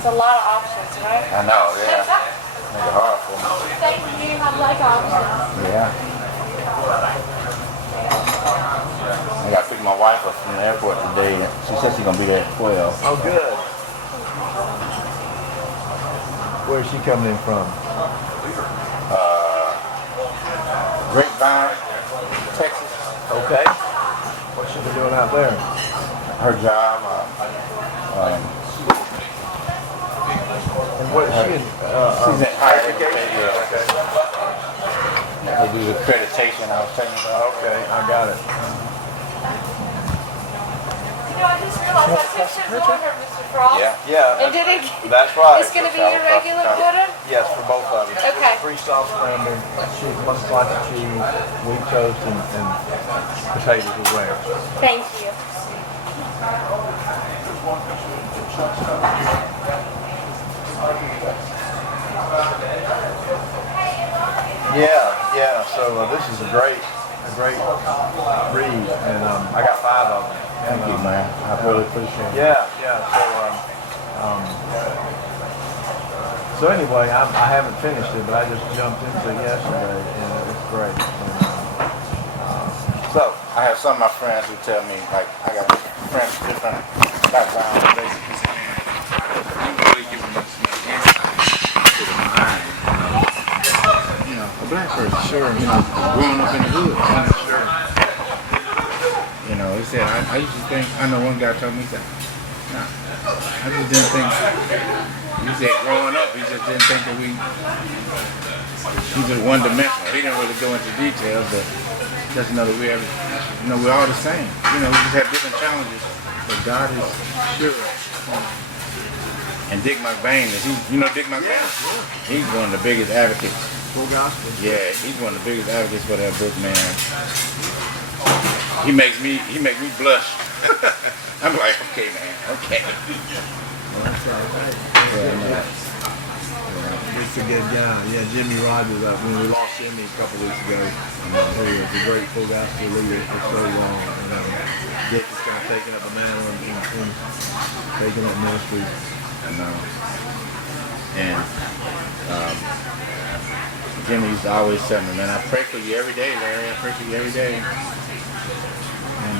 It's a lot of options, right? I know, yeah. Make it hard for me. Thank you. I like options. Yeah. I got to pick my wife up from the airport today. She said she's going to be there at 12. Oh, good. Where's she coming in from? Grapevine, Texas. Okay. What's she been doing out there? Her job. And what is she in? She's in higher education? education. Okay. They do the accreditation I was telling you about. Okay, I got it. I just realized I took some order, Mr. Frost. Yeah. And did it? That's right. It's going to be your regular order? Yes, for both of them. Okay. 3 soft scrambled, one slice of cheese, wheat toast, and potatoes as well. Thank you. Yeah. So this is a great read, and I got 5 of them. Thank you, man. I really appreciate it. Yeah. So anyway, I haven't finished it, but I just jumped into it yesterday, and it's great. And, So, I have some of my friends who tell me, like, I got friends with different backgrounds, basically saying, you really giving us some insight to the mind, a black person, sure, growing up in the hood, sure. He said, I used to think, I know one guy told me, he said, nah, I just didn't think, he said growing up, he just didn't think that we just one-dimensional. He didn't really go into details, but just know that we're all the same. We just have different challenges, but God is sure. And Dick McBain, Dick McBain? Yeah. He's one of the biggest advocates. Full gospel. Yeah, he's one of the biggest advocates for that book, man. He makes me blush. I'm like, okay, man, okay. Well, that's all right. Just a good guy. Yeah, Jimmy Rogers. When we lost Jimmy a couple weeks ago, he was a great full gospel leader for so long. And Dick is kind of taking up the mantle and taking up ministry. And Jimmy used to always tell me, man, I pray for you every day, Larry. I pray for you every day. And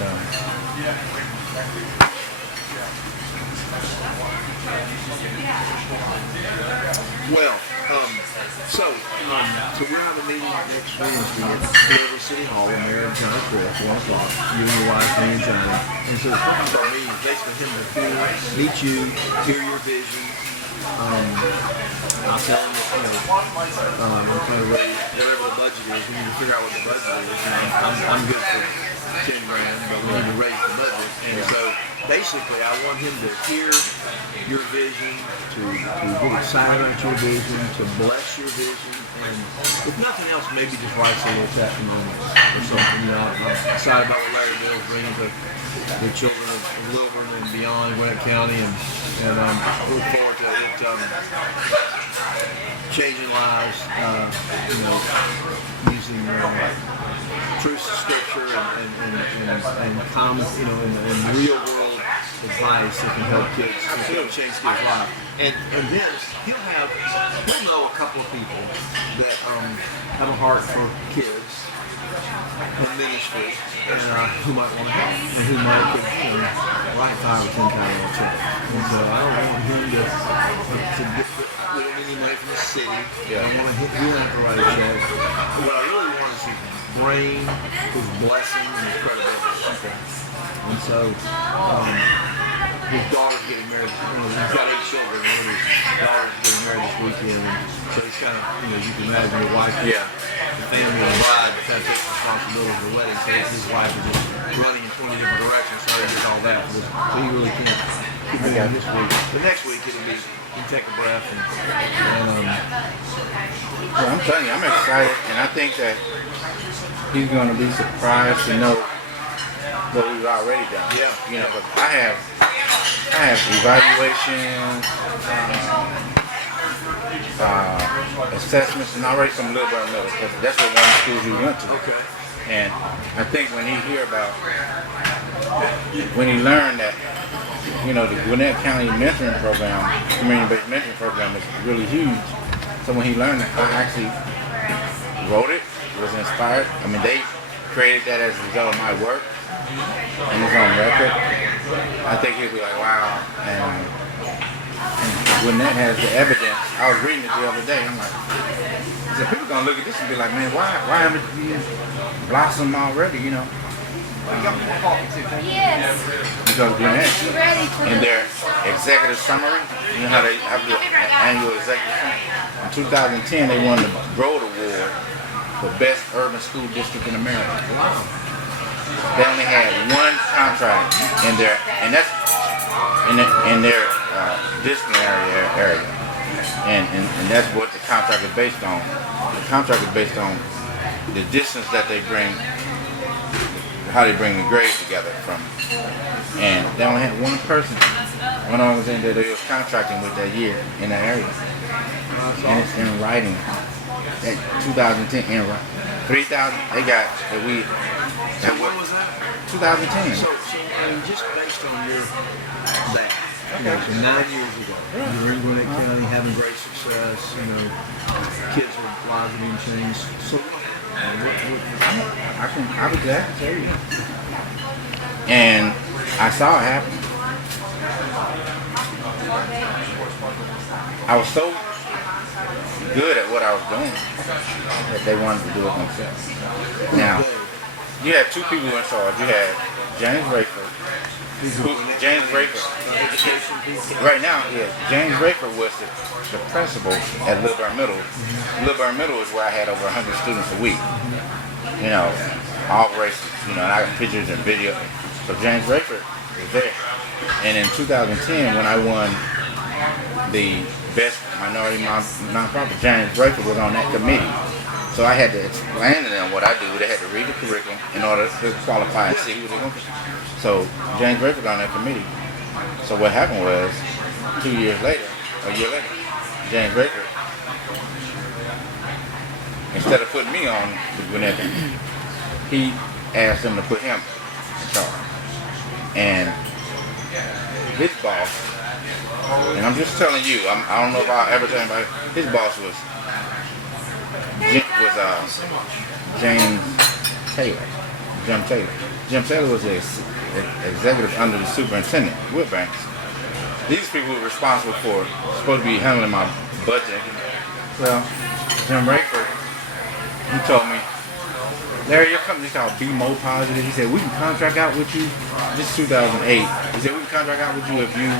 so we're having a meeting next Wednesday at River City Hall in Mayor and County Chris, 1 o'clock. You and your wife, me and Johnny. And so the thing about me is basically him to meet you, hear your vision. I'll tell him that, I'm trying to raise whatever the budget is. We need to figure out what the budget is. I'm good for 10 grand, but we need to raise the budget. And so basically I want him to hear your vision, to get excited about your vision, to bless your vision, and if nothing else, maybe just write a little testimony or something. I'm excited about what Larry Bill's bringing to the children of Lilburn and beyond, Gwinnett County, and look forward to it changing lives, using truths of Scripture and common, and real world advice that can help kids, change kids' lives. And then he'll know a couple of people that have a heart for kids and ministry, and who might want to help, and who might could, write 5 or 10 times a check. And so I don't want him to get, we don't need any money from the city. I don't want him to have to write a check. What I really want is his brain, his blessing, and his credibility. Okay. And so his daughter's getting married. He's got 8 children. One of his daughters is getting married this weekend. And so he's kind of, you can imagine your wife, the family, and the bride, kind of takes responsibility for the wedding. So his wife is just running in 20 different directions, so he gets all that. So he really can't keep moving this week. But next week it'll be, you can take a breath. I'm telling you, I'm excited, and I think that he's going to be surprised to know what we've already done. Yeah. But I have evaluations, assessments, and already from Lilburn Middle, because that's what one of the schools we went to. Okay. And I think when he learned that you know, the Gwinnett County mentoring program, community-based mentoring program is really huge. So when he learned it, I actually wrote it, was inspired. I mean, they created that as a result of my work, and it's on record. I think he'd be like, wow. And Gwinnett has the evidence. I was reading it the other day. I'm like, so people gonna look at this and be like, man, why haven't you blossomed already? You know. Yes. Because Gwinnett, You ready for in their executive summary, you know how they have the annual executive summary? In 2010, they won the Broad Award for Best Urban School District in America. They only had one contract in their, and that's in their disciplinary area, and that's what the contract is based on. The contract is based on the distance that they bring, how they bring the grades together from, and they only had one person, one organization that they was contracting with that year in that area, and it's in writing. That 2010 in writing, 3,000 they got that we. So when was that? 2010. So I mean, just based on your that, you know, so 9 years ago, you're in Gwinnett County having great success. You know, kids' lives are being changed. So I would gladly tell you. And I saw it happen. I was so good at what I was doing that they wanted to do it themselves. Now, you had two people in charge. You had James Rayford. James Rayford. Right now, yeah, James Rayford was the principal at Lilburn Middle. Lilburn Middle is where I had over 100 students a week. You know, all races. You know, and I got pictures and video. So James Rayford was there. And in 2010, when I won the Best Minority Nonprofit, James Rayford was on that committee. So I had to explain to them what I do. They had to read the curriculum in order to qualify and see who they going to. So James Rayford on that committee. So what happened was, 2 years later, a year later, James Rayford, instead of putting me on the Gwinnett, he asked them to put him in charge. And his boss, and I'm just telling you, I don't know if I'll ever tell anybody, his boss was James Taylor. Jim Taylor. Jim Taylor was the executive under the superintendent, Wood Banks. These people were responsible for, supposed to be handling my budget. Well, Jim Rayford, he told me, Larry, your company's called Be More Positive. He said, we can contract out with you. This is 2008. He said, we can contract out with you if you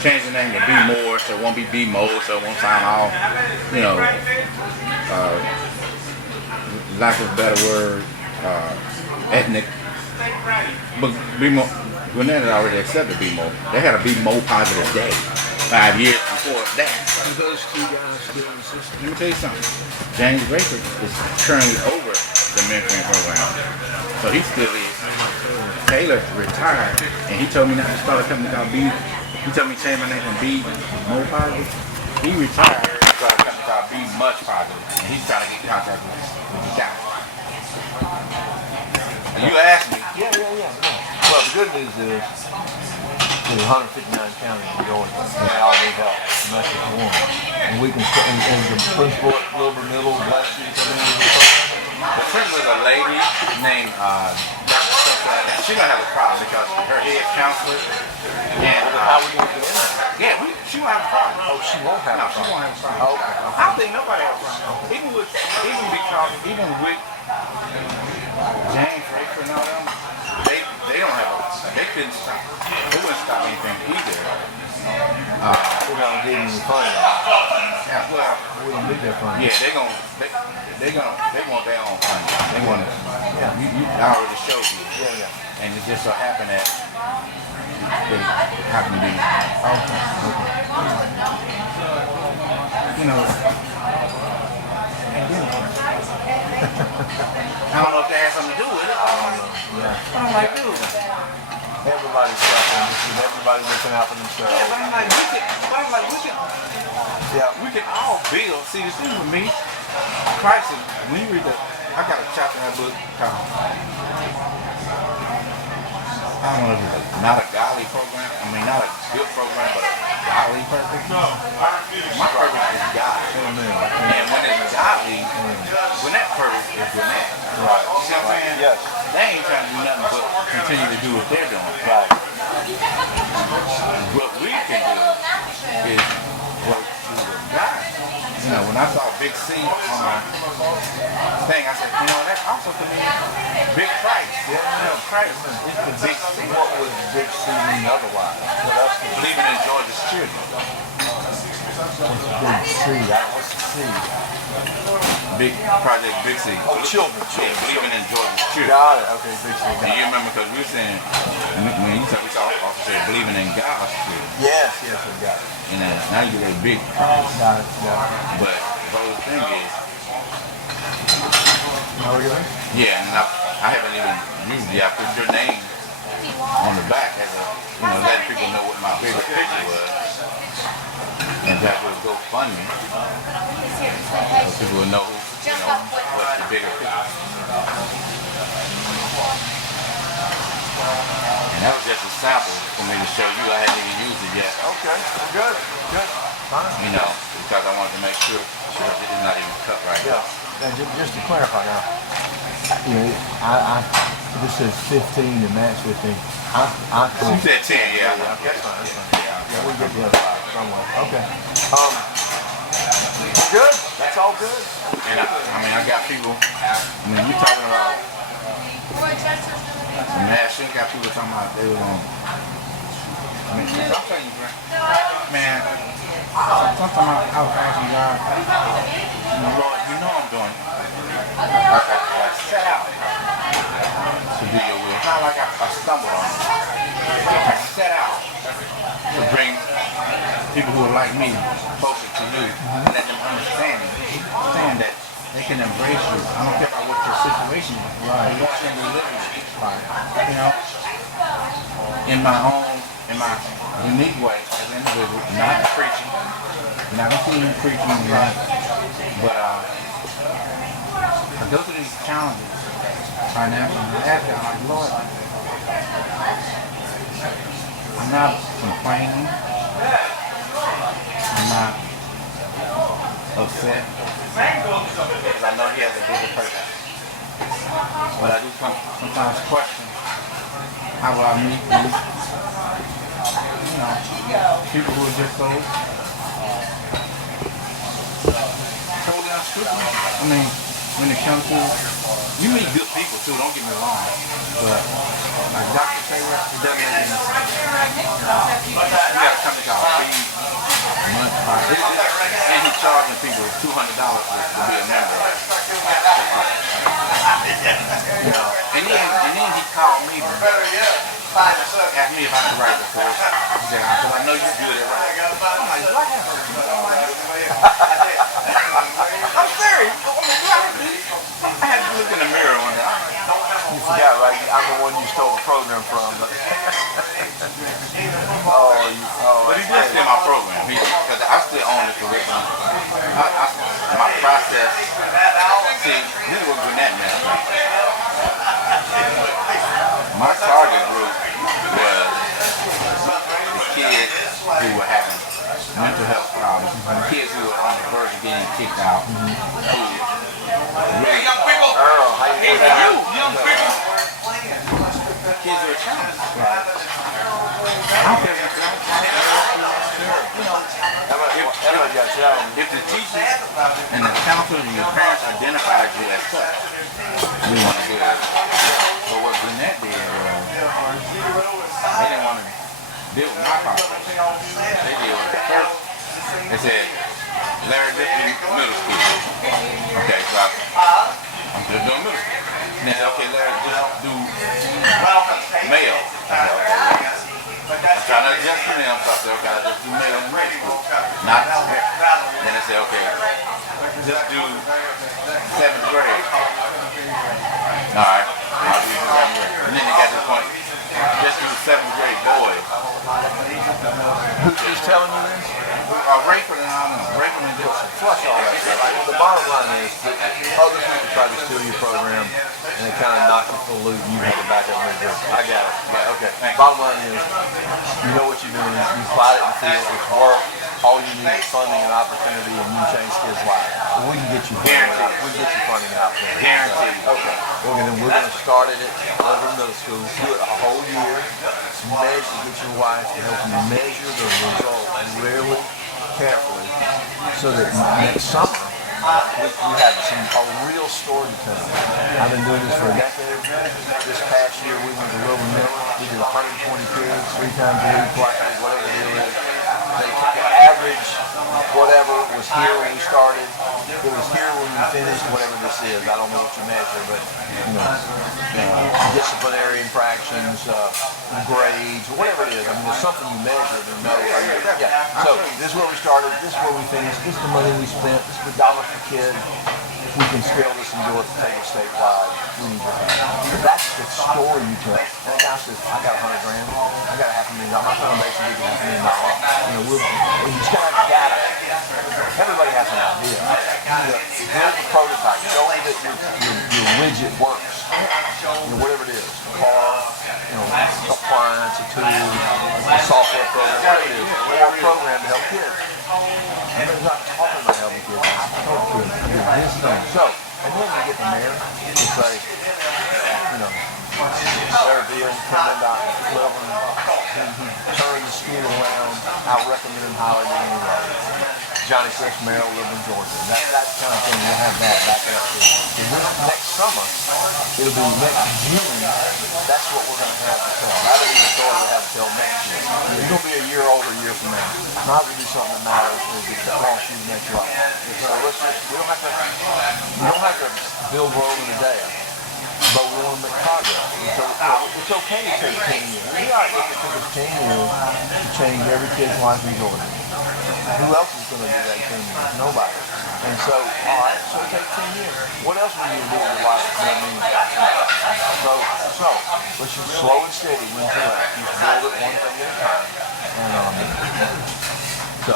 change the name to Be More, so it won't be Be More, so it won't sound all, you know, lack of a better word, ethnic. But Be More, Gwinnett had already accepted Be More. They had a Be More Positive day 5 years before that. those two guys still insist. Let me tell you something. James Rayford is currently over the mentoring program. So he still is. Taylor retired, and he told me not to start a company called B. He told me to change my name from B More Positive. He retired and started a company called Be Much Positive, and he's trying to get contact with the county. And you asked me. Yeah. Well, the good news is there's 159 counties in Georgia, and they all need help. And that's just one. And we can, and the principal at Lilburn Middle, bless you, come in with the program. The principal is a lady named Dr. Cynthia, and she don't have a problem because her head counselor. And How are we going to get in there? yeah, she won't have a problem. Oh, she won't have No, a she problem. won't have a problem. Okay. I don't think nobody has a problem. Even with James Rayford and all them, they don't have they couldn't stop. They wouldn't stop anything either. We're going to give them the funding. Yeah, well, We don't need their funding. yeah, they want their own funding. They want it. Yeah. I already showed you. Yeah. And it just so happened that they happen to be, you know, I don't know if that has something to do with it. Yeah. I'm like, dude. Everybody's suffering. This is everybody looking out for themselves. Yeah, but I'm like, we can all build. See, the thing with me, Christ is, when you read I got a chapter in that book called I don't know if it's not a godly program. I mean, not a good program, but a godly purpose. My purpose is God. And when it's godly, when that purpose is Gwinnett. Right. You see what I'm saying? Yes. They ain't trying to do nothing but continue to do what they're doing. Right. What we can do is work through with God. You know, when I saw Big C on my thing, I said, you know, that also could mean Big Christ. You know, Christ is the Big C. What would Big C mean otherwise? What else would Believing in Georgia's children. Big C? What's the C? Big Project Big C. Oh, children. Yeah, believing in Georgia's children. Got it. Okay, Big C. And you remember, because we were saying, when you said, we saw officer believing in God's children. Yes, we got it. And then now you get a big Christ. Got it. But the whole thing is, How are you doing? yeah, and I haven't even used it. I put your name on the back as a, you know, letting people know what my favorite picture was. And that would go fund me. So people would know, you know, what's the bigger picture. And that was just a sample for me to show you. I hadn't even used it yet. Okay, good. Fine. You know, because I wanted to make sure it's not even cut right Yeah. now. And just to clarify now, you know, I this says 15 and Matt's 15. I You said 10, yeah. That's fine. Yeah, we get the other side somewhere. Okay. Good. That's all good. And I mean, I got people, I mean, you talking about, man, shit, got people talking about they was on, I mean, I'm telling you, man, sometimes how fast you are, Lord, you know I'm doing it. I set out to do your will. It's not like I stumbled on it. I set out to bring people who are like me closer to you and let them understand that they can embrace you. I don't care about what your situation is. Right. What you're living with. Right. You know, in my unique way as an individual, not preaching. You're not gonna see me preaching, right? But I go through these challenges financially. I ask God, like, Lord, I'm not complaining. I'm not upset. Because I know He has a bigger purpose. But I do sometimes question how will I meet these, you know, people who are just so totally unscrupulous. I mean, when it comes to, you meet good people too, don't get me wrong. But like Dr. Taylor, it doesn't make any sense. You got a company called Feed Month Five. And he's charging people $200 to be a member. You know, and then he called me, asked me if I could write the course. He said, I know you're good at writing. I'm like, what happened? I'm serious. I had to look in the mirror one day. You forgot, right? I'm the one you stole the program from. But But he did steal my program. Because I still own the curriculum. My process. See, this is what Gwinnett messed up. My target group was the kids who were having mental health problems, the kids who were on the verge of getting kicked out, who really, Earl, how you doing? young people, kids who are challenged. I don't care if you're black, you know, Everybody got challenged. if the teachers and the counselors and your parents identified you as such, we want to do it. But what Gwinnett did was, they didn't want to deal with my population. They did was first, they said, Larry, this is middle school. Okay, so I'm just doing middle school. And they said, okay, Larry, just do male. I said, okay, I'm trying to adjust to them, so I said, okay, I'll just do male in middle school. Not then they said, okay, just do 7th grade. Alright, I'll do 7th grade. And then they got to the point, just do 7th grade boys. Who's telling you this? raping and all them. Raping and this. Flush all that stuff. Right? Well, the bottom line is that other people try to steal your program and they kind of knock you for the loot and you have to back up and go, I got it. Yeah, okay. Bottom line is, you know what you're doing. You applied it in the field. It's work. All you need is funding and opportunity, and you can change kids' lives. Well, we can get you funding. We can get you funding out there. Guaranteed. Okay. We're going to start it at Lebanon Middle School. Do it a whole year. Measure. Get your wife to help you measure the results really carefully, so that next summer we have a real story to tell. I've been doing this for a decade. This past year we went to Wilbur Miller. We did 120 kids, 3 times a week, twice a week, whatever the deal is. They took the average, whatever was here when we started. It was here when we finished, whatever this is. I don't know what you measure, but disciplinary infractions, grades, whatever it is. I mean, there's something you measure to know. Yeah. So this is where we started. This is where we finished. This is the money we spent. This is the dollars per kid. We can scale this and do it statewide. We need your help. That's the story you tell. And the guy says, I got $100,000. I got $500,000. My foundation gives me $500,000. You just gotta have data. Everybody has an idea. You build the prototype. Show me that your widget works. Whatever it is, a car, appliance, a tool, a software program, whatever it is, or a program to help kids. And they're not talking about helping kids. I help kids do this thing. So, and then you get the mayor to say, Larry Beal, Ken Levin, he turned the school around. I recommend him highly to anybody. Johnny Six, Merrill, live in Georgia. That kind of thing, we'll have that back up to. So this next summer, it'll be next June. That's what we're going to have to tell. That'll be the story we'll have to tell next year. It's going to be a year older, a year from now. Might as well do something that matters that wants you to make your life. So we don't have to build Rome in a day. But we want to make progress. And so it's okay to take 10 years. It's all right if it took us 10 years to change every kid's life in Georgia. Who else is going to do that in 10 years? Nobody. And so, all right, so take 10 years. What else will you do in your life that means? So let's just slow and steady, win to left. You build it one thing at a time. And so,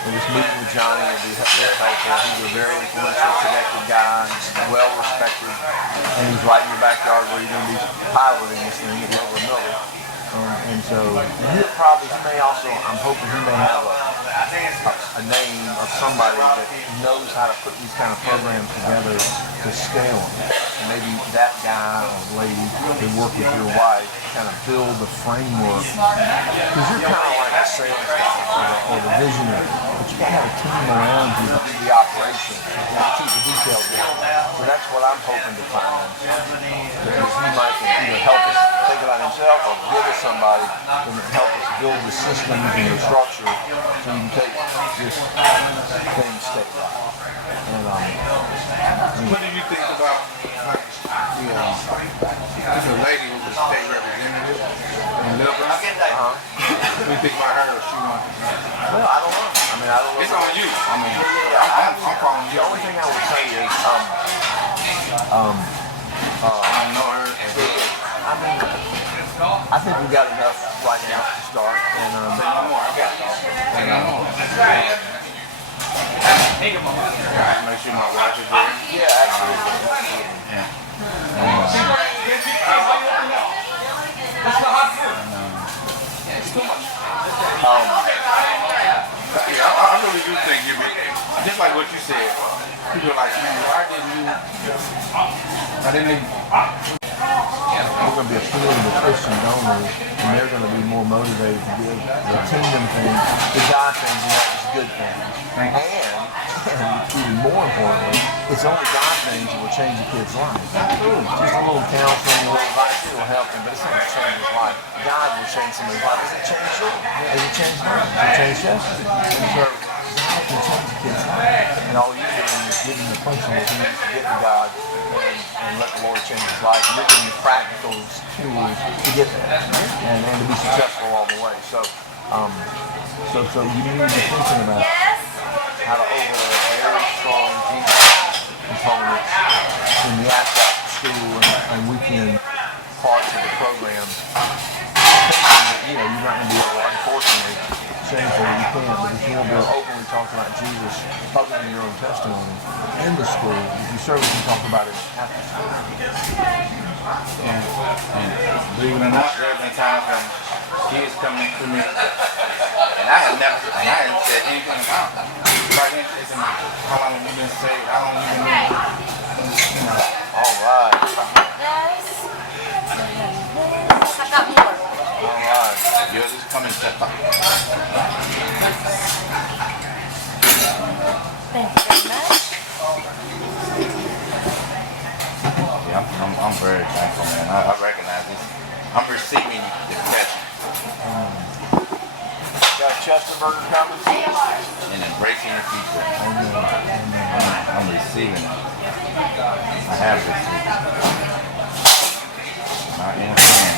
we're just meeting with Johnny. It'll be very helpful. He's a very influential, connected guy. He's well respected. And he's right in your backyard where you're going to be piloting this thing at Wilbur Miller. And so, he may also, I'm hoping he may have a name of somebody that knows how to put these kind of programs together to scale them. And maybe that guy or lady can work with your wife to kind of build the framework. Because you're kind of like a sales guy or the visionary. But you got to have a team around you to do the operation and to keep the details down. So that's what I'm hoping to find. Because he might either help us think about himself or give us somebody that can help us build the systems and the structure so you can take this thing statewide. What do you think about the lady who was a state representative in Lebanon? What do you think about her if she wants to? Well, I don't know. I mean, I don't know. It's on you. I mean, I'm calling you. The only thing I would say is, I don't know her. I mean, I think we got enough right now to start. And Say no more. I got you. Say no more. Make sure my wife is there. yeah, absolutely. Yeah. I really do think just like what you said. People are like, man, why didn't you? I didn't even. We're going to be appealing to Christian donors, and they're going to be more motivated to give the kingdom things, the God things, and not just good things. And even more importantly, it's only God things that will change a kid's life. Just a little counseling, a little advice, it will help him, but it's not going to change his life. God will change somebody's life. Does it change you? Does it change them? Does it change Jesse? And so, God can change a kid's life. And all you're doing is giving the principles he needs to get to God and let the Lord change his life. You're giving the practical tools to get there and to be successful all the way. So you need to be thinking about how to overlay a very strong Jesus component in the ASAP school and weekend parts of the program. Thinking that, you're not going to be able to, unfortunately, shameful, you can, but if you want to openly talk about Jesus, other than your own testimony, in the school, you certainly can talk about it after school. And believe it or not, there have been times when kids come to me and I hadn't said anything about it. Like, how long have you been saved? How long have you been All right. Yes. I got more. All right. Yours is coming to Thank you very much. Yeah, I'm very thankful, man. I recognize this. I'm receiving the blessing Got Chesterburger coming. and embracing the future. I'm receiving it. I have received it. I understand.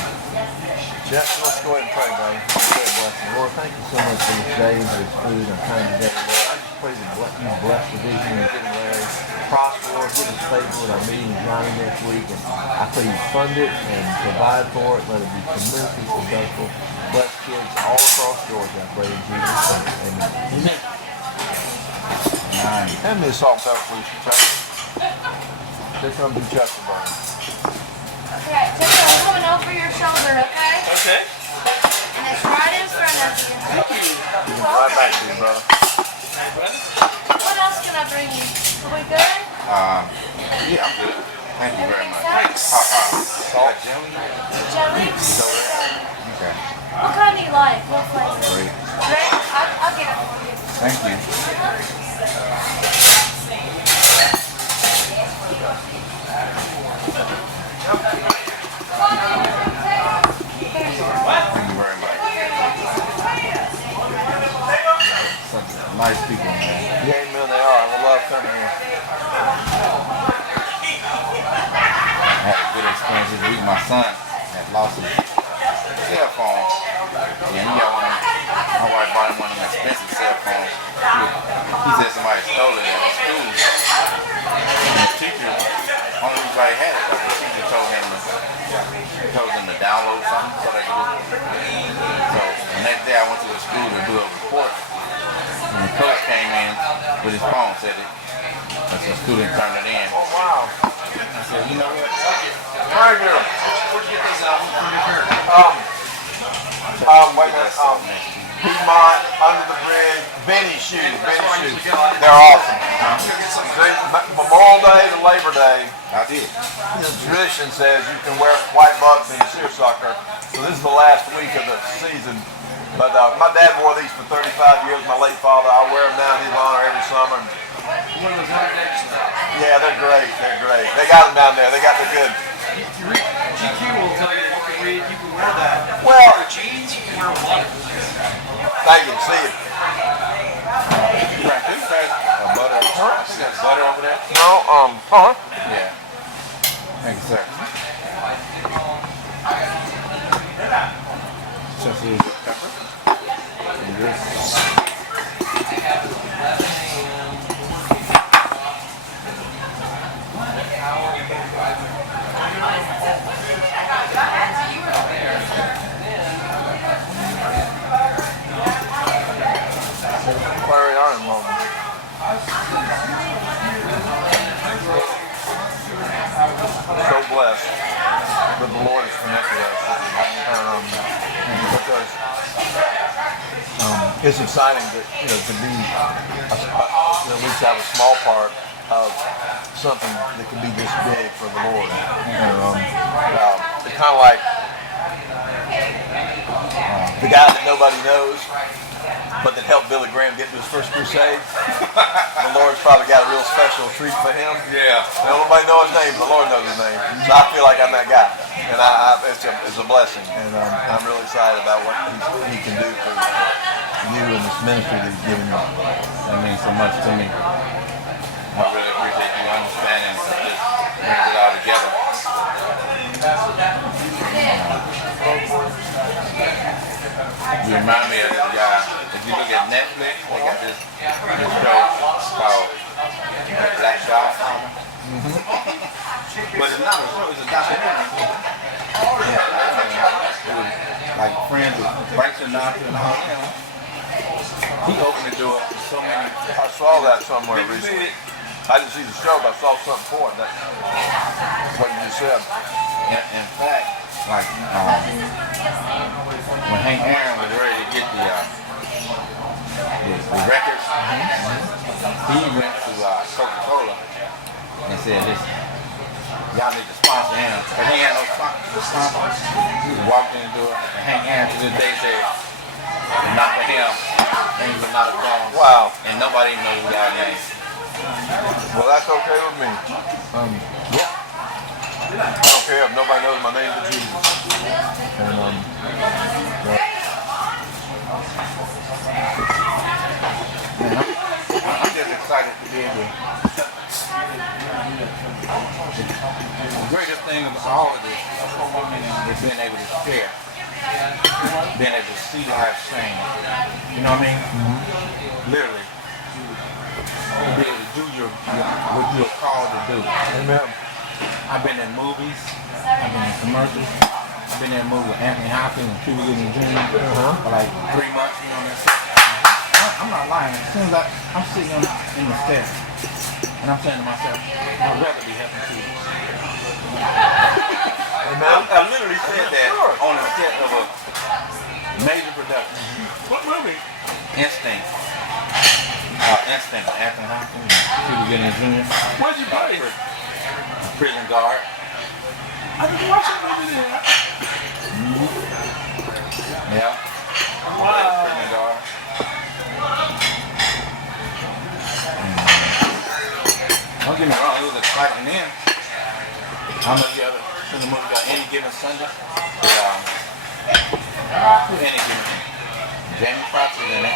Jeff, let's go ahead and pray, buddy. Let's pray a blessing. Lord, thank you so much for this day and for this food and time today, Lord. I just pray that you bless the vision and get Larry prosper, Lord. Give us favor with our meeting with Johnny next week. And I pray you fund it and provide for it. Let it be tremendously successful. Bless kids all across Georgia, I pray in Jesus' name. Amen. Nine. Hand me a salt and pepper, please, Chuck. Here comes your Chesterburger. Okay, just I'm coming over your shoulder, okay? Okay. And it's right in front of you. Right back to you, brother. What else can I bring you? Are we good? Yeah, I'm good. Thank you very much. Thanks. Salt jelly? Jelly? Okay. What kind do you like? What flavor? Great. Grape? I'll get it for you. Thank you. Thank you very much. Some nice people, man. Yeah, amen, they are. I love coming here. I had a good experience this week. My son had lost his cell phone. And he got one of them, my wife bought him one of them expensive cell phones. He said somebody stole it at school. And the teacher, only reason why he had it because the teacher told him to download something so they could do it. So the next day I went to the school to do a report. And the coach came in with his phone, said it. And so the student turned it in. Oh, wow. I said, you know what? Right here. Where'd you get this out? Wait a minute. Piedmont, Under the Bridge, Benny Shoes. They're awesome. Memorial Day to Labor Day, I did. the tradition says you can wear white bucks and seersucker. So this is the last week of the season. But my dad wore these for 35 years, my late father. I wear them down in his honor every summer. One of those 100-day stuff. Yeah, they're great. They're great. They got them down there. They got the good. If you read GQ will tell you that you can wear that. Well, For jeans, you can wear a lot of things. thank you. See it. Frank, this has butter. I think there's butter over there. No, Yeah. Thank you, sir. Just a little bit of pepper. And this. Larry Iron moment. So blessed that the Lord has connected us. Because it's exciting that to be at least have a small part of something that can be this big for the Lord. It's kind of like the guy that nobody knows, but that helped Billy Graham get to his first crusade. The Lord's probably got a real special treat for him. Yeah. Nobody knows his name, but the Lord knows his name. So I feel like I'm that guy, and it's a blessing, and I'm really excited about what he can do for you and this ministry that he's given you. That means so much to me. I really appreciate you understanding and just brings it all together. You remind me of this guy. If you look at Netflix, they got this show called Black Dog. But it's not a show, it's a documentary. Yeah, it was like friends with Frank Sinatra and all them. he opened the door to so many. I saw that somewhere Big recently. city. I didn't see the show, but I saw something for it. That's what you just said. In fact, like when Hank Aaron was ready to get the records, he went to Coca-Cola and said, "Listen, y'all need to sponsor him." Because he had no sponsor. He walked in the door, and Hank Aaron to this day said, "Not for him, things would not have gone." Wow. And nobody knows who that name. Well, that's okay with me. Yeah. I don't care if nobody knows my name but Jesus. And I'm just excited to be able to. The greatest thing of all of this is being able to share, being able to see life change. You know what I mean? Literally. Be able to do what you're called to do. amen. I've been in movies, I've been in commercials, I've been in a movie with Anthony Hopkins and Cuba Gooding Jr. For like 3 months, you know what I'm saying? I'm not lying. As soon as I'm sitting in the stairs and I'm saying to myself, I'd rather be helping people. I literally said that on the set of a major production. What movie? Instinct. Instinct, Anthony Hopkins, Cuba Gooding Jr. Where'd you play? Prison guard. I didn't watch that movie there. Yeah. Wow. Prison guard. Don't get me wrong, it was exciting then. I don't know if you ever seen the movie got Any Given Sunday. Any Given Jamie Foxx is in it.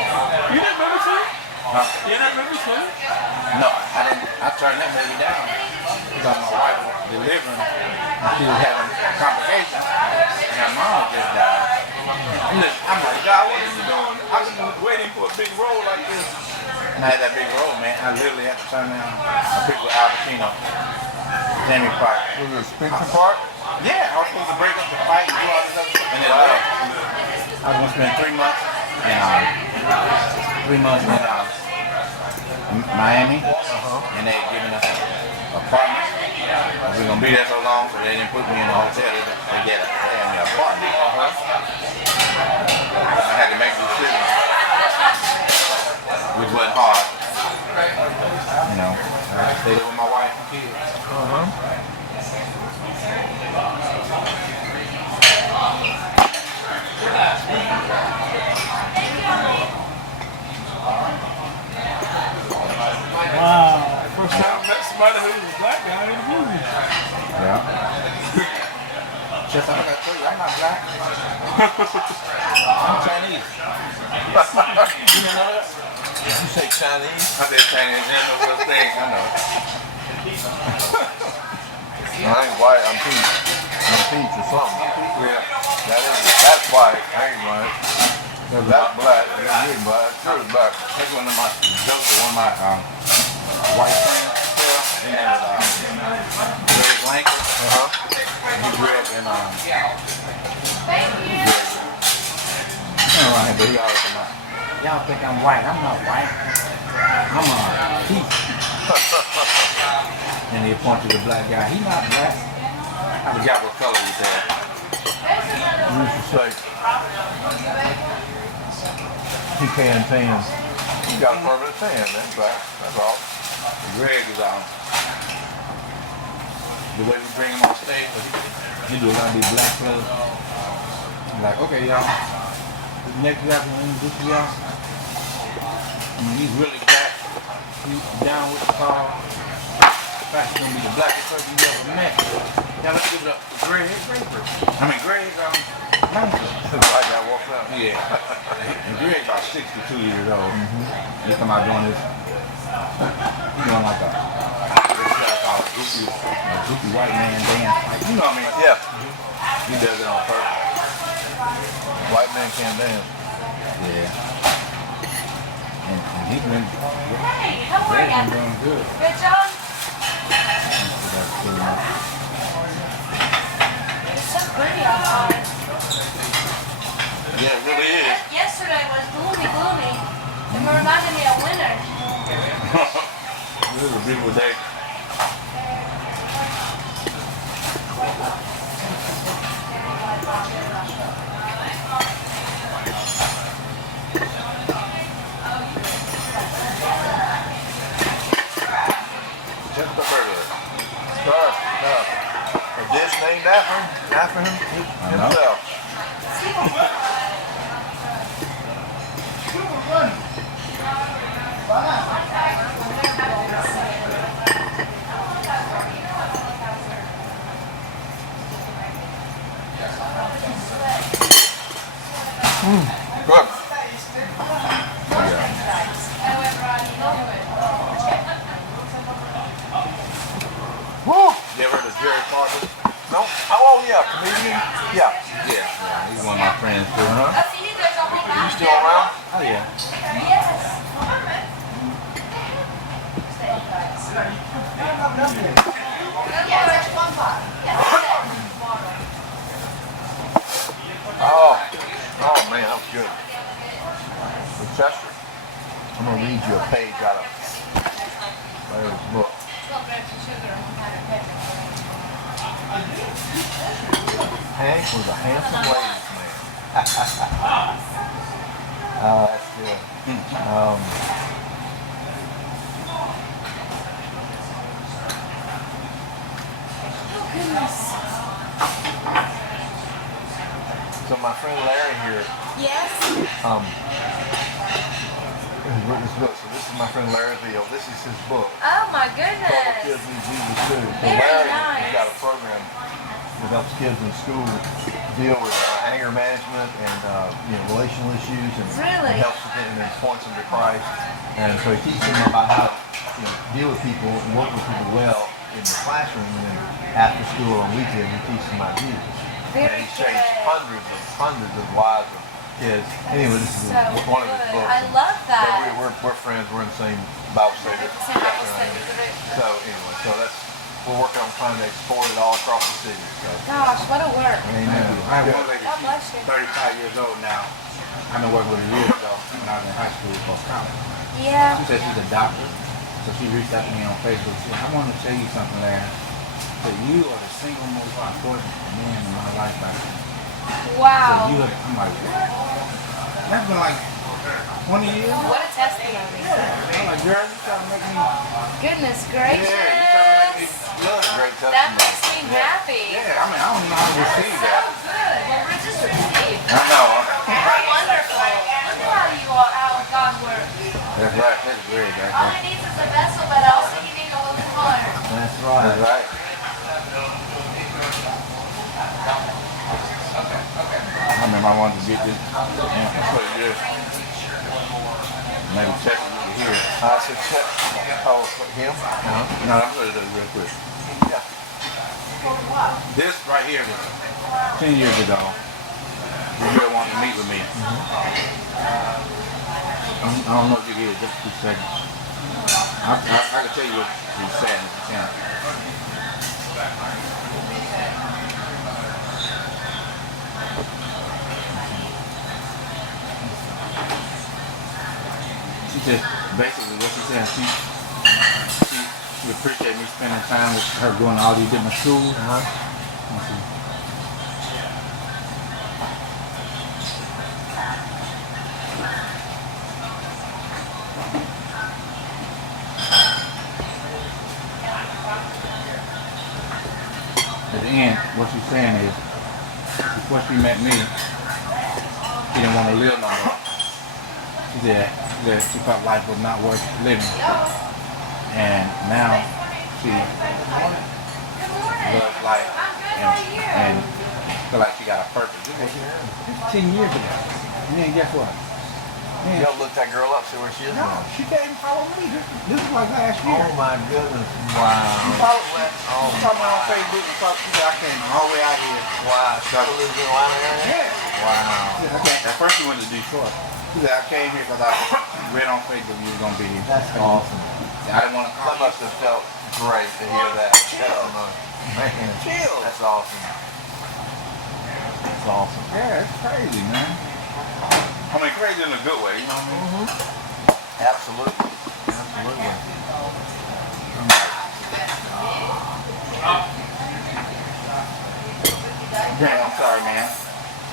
You didn't remember too? Huh? You didn't remember too? No, I didn't. I turned that movie down because my wife was delivering and she was having complications and her mom just died. I'm like, God, what are you doing? I've been waiting for a big role like this. And I had that big role, man. I literally had to turn down a picture with Al Pacino, Jamie Foxx. Was it a speaking part? Yeah, I was supposed to break up the fight and do all this other stuff. And then I was going to spend 3 months in 3 months in Miami, and they had given us an apartment. We were going to be there so long, so they didn't put me in a hotel. They had me an apartment. I had to make a decision, which wasn't hard. You know, I stayed with my wife and kids. Wow. First time I met somebody who was a black guy in the movie. Yeah. Just like I told you, I'm not black. I'm Chinese. You didn't know that? You say Chinese? I said Chinese, you know what thing, I know. I ain't white, I'm peach. I'm peach or something. Yeah. That's white. I ain't white. That's black. You're black. Sure is black. That's one of my jokes with one of my white friends, Phil. His name is Greg Blanket. He grew up in around here, but he always come out. Y'all think I'm white. I'm not white. I'm peach. And he pointed to the black guy. He not black. I forgot what color he said. You used to say he can tan. You got a permanent tan, that's right. That's all. Greg is the way we bring him on stage, he do a lot of these black clothes. I'm like, okay, y'all. This next guy I'm gonna introduce to y'all. I mean, he's really black. He's down with the call. In fact, he's gonna be the blackest person you ever met. Y'all let's give it up for Greg Draper. I mean, Greg Blanket. The white guy walks out. Yeah. And Greg's about 62 years old. He come out doing this. He's doing like a goofy white man dance. Like, you know what I mean? Yeah. He does it on purpose. White man can't dance. Yeah. And he's been, Hey, how are Greg's been you? doing good. Good, John? It's so pretty outside. Yeah, it really is. Yesterday was gloomy. It reminded me of winter. This is a beautiful day. Just the burger. Sir, no. A dish named after him himself. Good. Woo! You ever heard of Jerry Farber? No? Oh, yeah, comedian? Yeah. Yeah, he's one of my friends too. Uh-huh. Oh, see, there's a whole You still around? Oh yeah. Yes. Yeah, there's one pot. Oh man, that was good. Chester, I'm going to read you a page out of Larry's book. Hank was a handsome ladies man. Oh, that's good. So my friend Larry here, Yes. has written this book. So this is my friend Larry Veal. This is his book. Oh my Trouble goodness. Kids Need Jesus Too. So Very Larry nice. has got a program that helps kids in school deal with anger management and relational issues and, Really? and helps them and points them to Christ. And so he teaches them about how to deal with people and work with people well in the classroom, and then after school on weekend he teaches them how to Jesus. And Very he's changed good. hundreds of lives of kids. Anyway, this is So one of his good. books. I love So that. we're friends. We're in the same Bible study. It's the same Bible study group. So anyway, we're working on trying to export it all across the city. So Gosh, what a work. amen. I have Good. one lady, God bless you. she's 35 years old now. I've been working with her years ago when I was in high school for college. Yeah. She said she's a doctor, so she reached out to me on Facebook. She said, I want to tell you something, Larry. That you are the single most important man in my life right now. So Wow. you have, I'm like, what? That's been like 20 years? What a testimony. I'm like, girl, you trying to make me, Goodness yeah, you trying to make me gracious. love. Great That testimony. makes me happy. Yeah, I mean, I don't know how to receive So that. good. Well, we're just received. I know. Wonderful. Look how you are, how God works. That's right, that's great, All actually. he needs is a vessel, but also you need a willing heart. That's right. That's right. I remember I wanted to get this and put it here. Maybe check it over here. I said, check. Oh, him? No, I'm going to do it real quick. Yeah. This right here was 10 years ago. You really wanted to meet with me. I don't know if you get it, just 2 seconds. I can tell you what he's saying if you can. She just basically what she said, she appreciated me spending time with her going to all these different schools. And she, at the end, what she's saying is, before she met me, she didn't want to live no more. She said that she felt life was not worth living. And now she loves life and feel like she got a purpose. This was 10 years ago. And then guess what? You gotta look that girl up, see where she is No, now. she came and followed me. This is like last year. Oh my goodness. She Wow. followed me on Facebook and talked to me. I came all the way out here. Wow. She lives in the Atlanta area? Yeah. Wow. Okay. At first she went to Detroit. She said, I came here because I read on Facebook you was going to be here. That's awesome. I didn't want to That must have felt great to hear that testimony. Man, Chill. that's awesome. That's awesome. Yeah, it's crazy, man. I mean, crazy in a good way, you know what I mean? Absolutely. Absolutely. Dan, I'm sorry, man.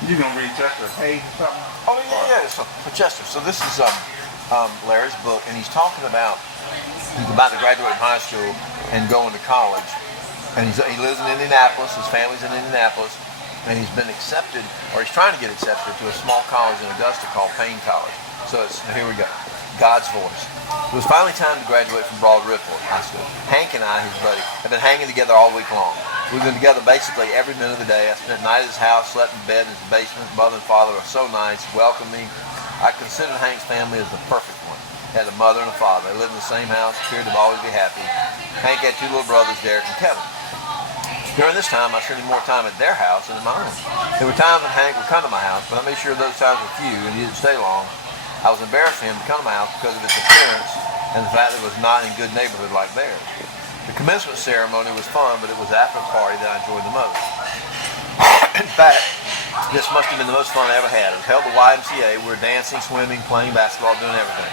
You gonna read just a page or something? Oh yeah. So Chester. So this is Larry's book, and he's talking about he's about to graduate from high school and going to college, and he lives in Indianapolis. His family's in Indianapolis, and he's been accepted, or he's trying to get accepted to a small college in Augusta called Payne College. So here we go. God's voice. It was finally time to graduate from Broad Ripple High School. Hank and I, his buddy, have been hanging together all week long. We've been together basically every minute of the day. I spent the night at his house, slept in bed in his basement. Mother and father are so nice, welcoming. I considered Hank's family as the perfect one. He had a mother and a father. They lived in the same house, appeared to always be happy. Hank had two little brothers, Derek and Kevin. During this time, I spent more time at their house than at my own. There were times when Hank would come to my house, but I made sure those times were few and he didn't stay long. I was embarrassed for him to come to my house because of its appearance and the fact that it was not in a good neighborhood like theirs. The commencement ceremony was fun, but it was after the party that I enjoyed the most. In fact, this must have been the most fun I ever had. It was held at the YMCA. We were dancing, swimming, playing basketball, doing everything.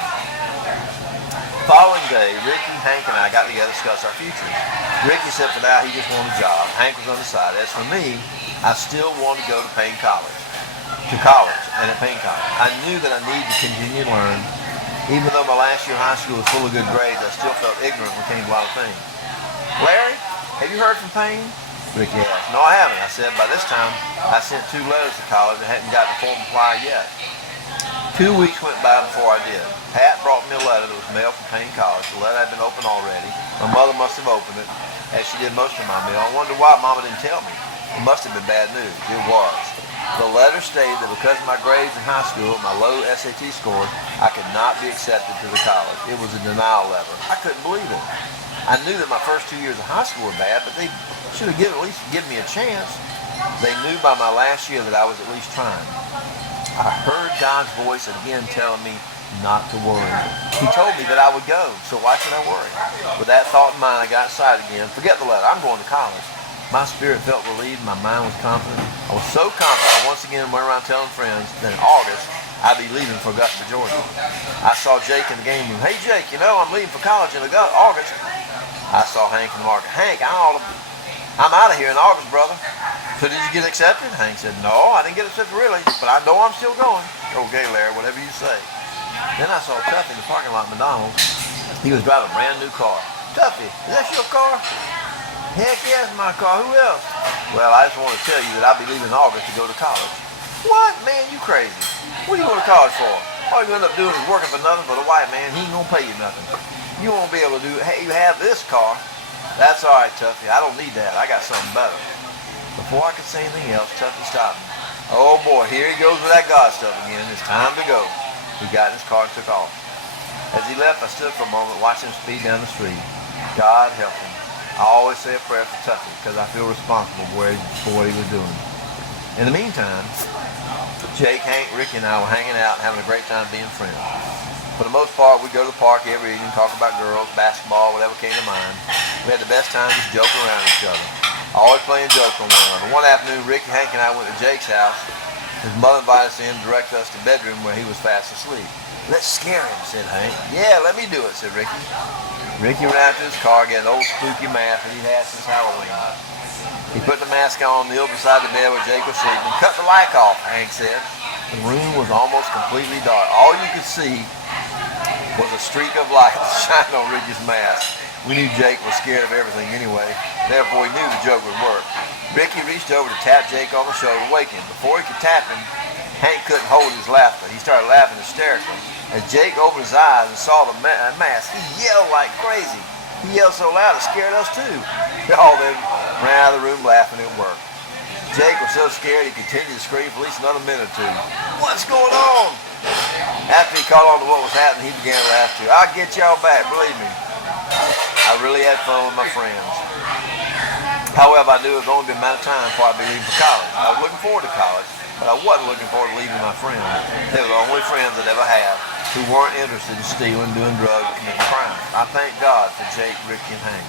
The following day, Ricky, Hank, and I got together to discuss our futures. Ricky said for now he just wanted a job. Hank was undecided. As for me, I still wanted to go to Payne College. And at Payne College. I knew that I needed to continue to learn. Even though my last year of high school was full of good grades, I still felt ignorant when it came to a lot of things. Larry, have you heard from Payne? Ricky asked. No, I haven't. I said, by this time, I sent 2 letters to college and hadn't got the form reply yet. 2 weeks went by before I did. Pat brought me a letter that was mailed from Payne College. The letter had been opened already. My mother must have opened it, as she did most of my mail. I wondered why Mama didn't tell me. It must have been bad news. It was. The letter stated that because of my grades in high school, my low SAT score, I could not be accepted to the college. It was a denial letter. I couldn't believe it. I knew that my first 2 years of high school were bad, but they should have at least given me a chance. They knew by my last year that I was at least trying. I heard God's voice again telling me not to worry. He told me that I would go, so why should I worry? With that thought in mind, I got excited again. Forget the letter. I'm going to college. My spirit felt relieved. My mind was confident. I was so confident I once again went around telling friends that in August I'd be leaving for Augusta, Georgia. I saw Jake in the game room. Hey, Jake, you know, I'm leaving for college in August. I saw Hank in the market. Hank, I'm out of here in August, brother. So did you get accepted? Hank said, no, I didn't get accepted really, but I know I'm still going. Okay, Larry, whatever you say. Then I saw Tuffy in the parking lot at McDonald's. He was driving a brand new car. Tuffy, is that your car? Heck yes, my car. Who else? Well, I just want to tell you that I'll be leaving in August to go to college. What? Man, you crazy. What are you going to college for? All you're going to end up doing is working for nothing for the white man. He ain't going to pay you nothing. You won't be able to do, hey, you have this car. That's all right, Tuffy. I don't need that. I got something better. Before I could say anything else, Tuffy stopped me. Oh boy, here he goes with that God stuff again. It's time to go. He got in his car and took off. As he left, I stood for a moment watching him speed down the street. God help him. I always say a prayer for Tuffy because I feel responsible for what he was doing. In the meantime, Jake, Hank, Ricky, and I were hanging out and having a great time being friends. For the most part, we'd go to the park every evening, talk about girls, basketball, whatever came to mind. We had the best time just joking around each other. Always playing jokes on one another. One afternoon, Ricky, Hank, and I went to Jake's house. His mother invited us in to direct us to the bedroom where he was fast asleep. Let's scare him, said Hank. Yeah, let me do it, said Ricky. Ricky ran out to his car, got an old spooky mask that he'd had since Halloween. He put the mask on, kneeled beside the bed where Jake was sleeping, cut the light off, Hank said. The room was almost completely dark. All you could see was a streak of light shining on Ricky's mask. We knew Jake was scared of everything anyway, therefore we knew the joke would work. Ricky reached over to tap Jake on the shoulder to wake him. Before he could tap him, Hank couldn't hold his laughter. He started laughing hysterically. As Jake opened his eyes and saw the mask, he yelled like crazy. He yelled so loud it scared us too. We all then ran out of the room laughing. It worked. Jake was so scared he continued to scream for at least another minute or two. What's going on? After he caught on to what was happening, he began to laugh too. I'll get y'all back, believe me. I really had fun with my friends. However, I knew it was only a matter of time before I'd be leaving for college. I was looking forward to college, but I wasn't looking forward to leaving my friends. They were the only friends I'd ever had who weren't interested in stealing, doing drugs, committing crimes. I thank God for Jake, Ricky, and Hank.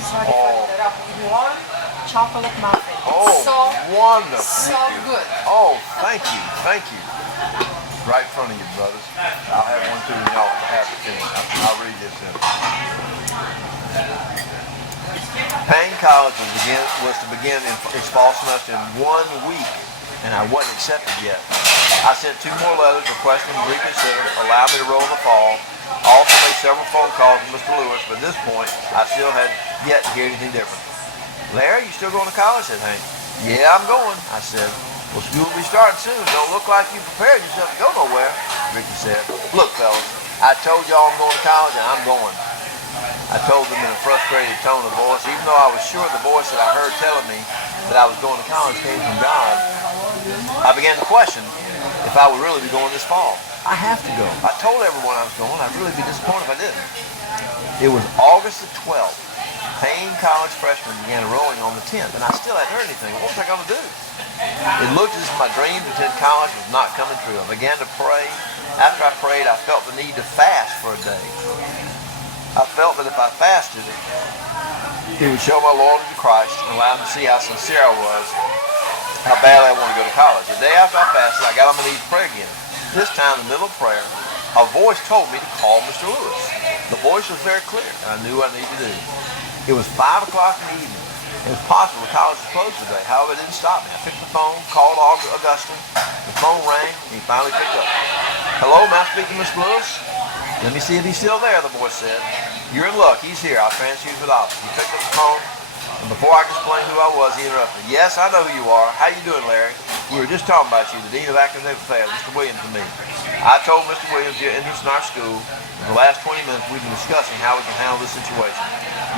Sorry for that. Warm chocolate muffin. Oh, so wonderful. So good. Oh, thank you. Thank you. right in front of you, brothers. I'll have one too, and y'all have it too. I'll read this in. Payne College was to begin its fall semester in 1 week, and I wasn't accepted yet. I sent 2 more letters requesting to reconsider, allow me to roll in the fall. Also made several phone calls with Mr. Lewis, but at this point, I still had yet to hear anything different. Larry, you still going to college? Said Hank. Yeah, I'm going, I said. Well, school will be starting soon. Don't look like you prepared yourself to go nowhere, Ricky said. Look, fellas, I told y'all I'm going to college, and I'm going. I told them in a frustrated tone of voice, even though I was sure the voice that I heard telling me that I was going to college came from God. I began to question if I would really be going this fall. I have to go. I told everyone I was going. I'd really be disappointed if I didn't. It was August the 12th. Payne College freshmen began enrolling on the 10th, and I still hadn't heard anything. What was I going to do? It looked as if my dream to attend college was not coming true. I began to pray. After I prayed, I felt the need to fast for a day. I felt that if I fasted, it would show my loyalty to Christ and allow him to see how sincere I was, how badly I wanted to go to college. The day after I fasted, I got on my knees to pray again. This time, in the middle of prayer, a voice told me to call Mr. Lewis. The voice was very clear, and I knew what I needed to do. It was 5 o'clock in the evening. It was possible the college was closed today. However, it didn't stop me. I picked the phone, called Augustine. The phone rang, and he finally picked up. Hello, may I speak to Mr. Lewis? Let me see if he's still there, the voice said. You're in luck. He's here. I'll transfer you to the office. He picked up the phone, and before I could explain who I was, he interrupted. Yes, I know who you are. How you doing, Larry? We were just talking about you, the Dean of Academic Affairs, Mr. Williams, and me. I told Mr. Williams your interest in our school. In the last 20 minutes, we've been discussing how we can handle this situation.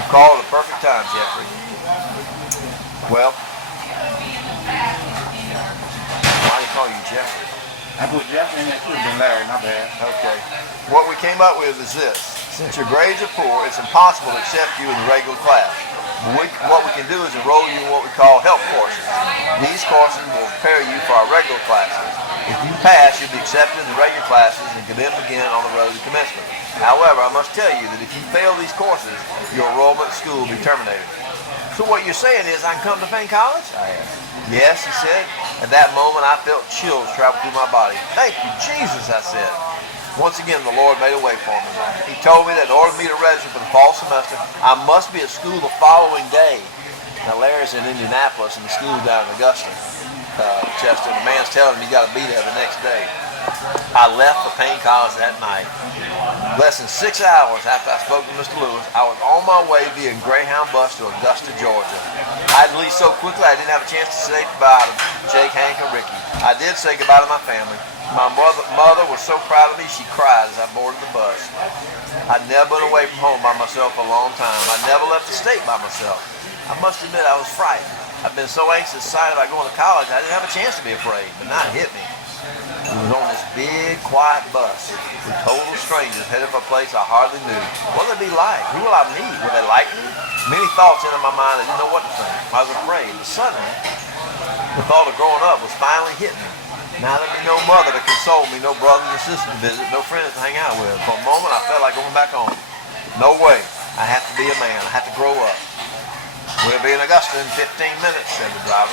You called at a perfect time, Jeffrey. Well, why do you call you Jeffrey? I put Jeffrey in there. Should have been Larry, my bad. Okay. What we came up with is this. Since your grades are poor, it's impossible to accept you in the regular class. What we can do is enroll you in what we call help courses. These courses will prepare you for our regular classes. If you pass, you'll be accepted in the regular classes and can then begin on the road to commencement. However, I must tell you that if you fail these courses, your enrollment in school will be terminated. So what you're saying is I can come to Payne College? I asked. Yes, he said. At that moment, I felt chills travel through my body. Thank you, Jesus, I said. Once again, the Lord made a way for me. He told me that in order for me to register for the fall semester, I must be at school the following day. Now, Larry's in Indianapolis, and the school's down in Augusta, Chester. The man's telling me he's got to be there the next day. I left for Payne College that night. Less than 6 hours after I spoke to Mr. Lewis, I was on my way via Greyhound bus to Augusta, Georgia. I had to leave so quickly I didn't have a chance to say goodbye to Jake, Hank, and Ricky. I did say goodbye to my family. My mother was so proud of me, she cried as I boarded the bus. I'd never been away from home by myself for a long time. I never left the state by myself. I must admit I was frightened. I've been so anxious excited about going to college, I didn't have a chance to be afraid, but now it hit me. We was on this big, quiet bus with total strangers headed for a place I hardly knew. What would it be like? Who will I meet? Will they like me? Many thoughts entered my mind. I didn't know what to think. I was afraid. But suddenly, the thought of growing up was finally hitting me. Now there'd be no mother to console me, no brothers and sisters to visit, no friends to hang out with. For a moment, I felt like going back home. No way. I have to be a man. I have to grow up. We'll be in Augusta in 15 minutes, said the driver.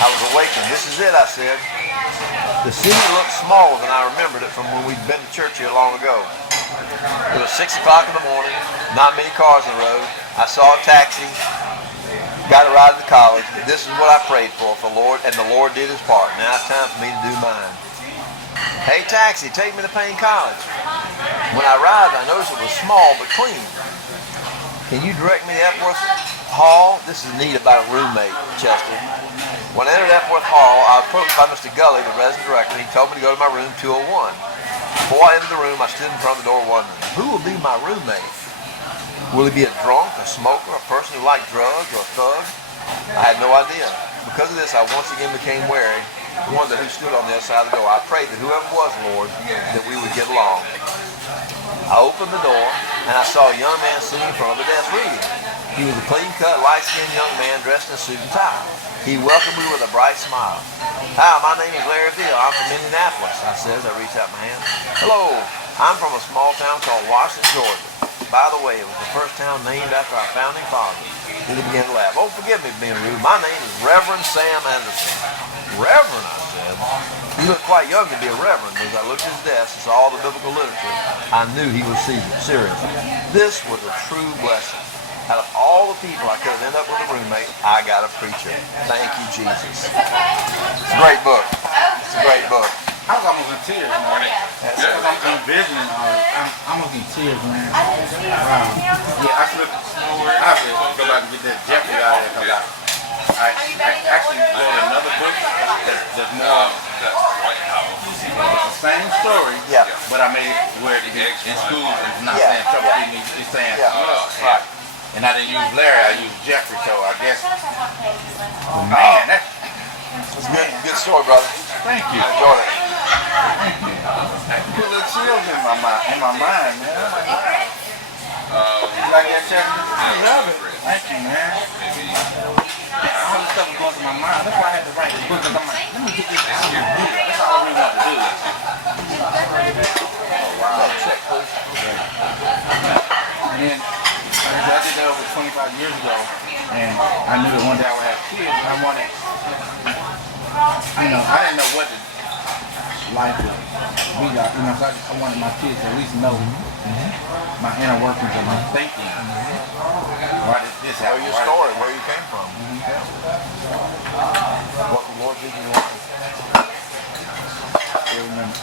I was awakened. This is it, I said. The city looked smaller than I remembered it from when we'd been to church here long ago. It was 6 o'clock in the morning, not many cars on the road. I saw a taxi, got a ride to college. This is what I prayed for Lord, and the Lord did his part. Now it's time for me to do mine. Hey, taxi, take me to Payne College. When I arrived, I noticed it was small but clean. Can you direct me to Epworth Hall? This is neat about a roommate, Chester. When I entered Epworth Hall, I was approached by Mr. Gully, the resident director. He told me to go to my room 201. Before I entered the room, I stood in front of the door wondering, who will be my roommate? Will he be a drunk, a smoker, a person who liked drugs, or a thug? I had no idea. Because of this, I once again became wary, wondered who stood on the other side of the door. I prayed that whoever it was, Lord, that we would get along. I opened the door, and I saw a young man sitting in front of the desk reading. He was a clean-cut, light-skinned young man dressed in a suit and tie. He welcomed me with a bright smile. Hi, my name is Larry Veal. I'm from Indianapolis, I said as I reached out my hand. Hello, I'm from a small town called Washington, Georgia. By the way, it was the first town named after our founding father. Then he began to laugh. Oh, forgive me for being rude. My name is Reverend Sam Anderson. Reverend, I said. You look quite young to be a reverend. As I looked at his desk and saw all the biblical literature, I knew he was serious. This was a true blessing. Out of all the people I could have ended up with a roommate, I got a preacher. Thank you, Jesus. It's a great book. It's a great book. I was almost in tears, man. Because I'm envisioning all this. I'm almost in tears, man. Wow. Yeah, I should go back and get that Jeffrey out of there. I actually wrote another book that's more. It's the same story, but I made it where it in school it's not saying trouble people, it's saying right. And I didn't use Larry, I used Jeffrey, so I guess. Man, that's good story, brother. Thank you. I enjoyed it. Put little chills in my mind, man. You like that, Chester? I love it. Thank you, man. All this stuff was going through my mind. That's why I had to write the book, because I'm like, let me get this out here. That's all I really want to do. Oh, wow. Check, please. And then, like I said, I did that over 25 years ago, and I knew that one day I would have kids, and I wanted, I didn't know what life would be like, so I wanted my kids to at least know my inner workings of my thinking. Why did this happen? Your story, where you came from. What the Lord did in your life. I remember.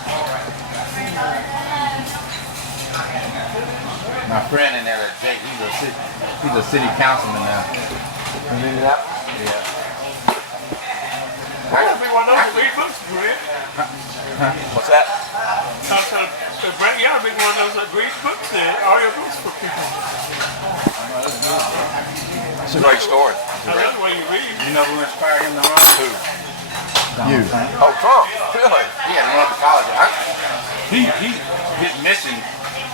My friend in there, Jake, he's a city councilman now. In Indianapolis? Yeah. I gotta be one of those to read books, Brent. What's that? So Brent, you gotta be one of those that reads books, all your books for people. It's a great story. I love the way you read. You know who inspired him to run? Who? You. Oh, Trump. Really? He had to run for college. His mission,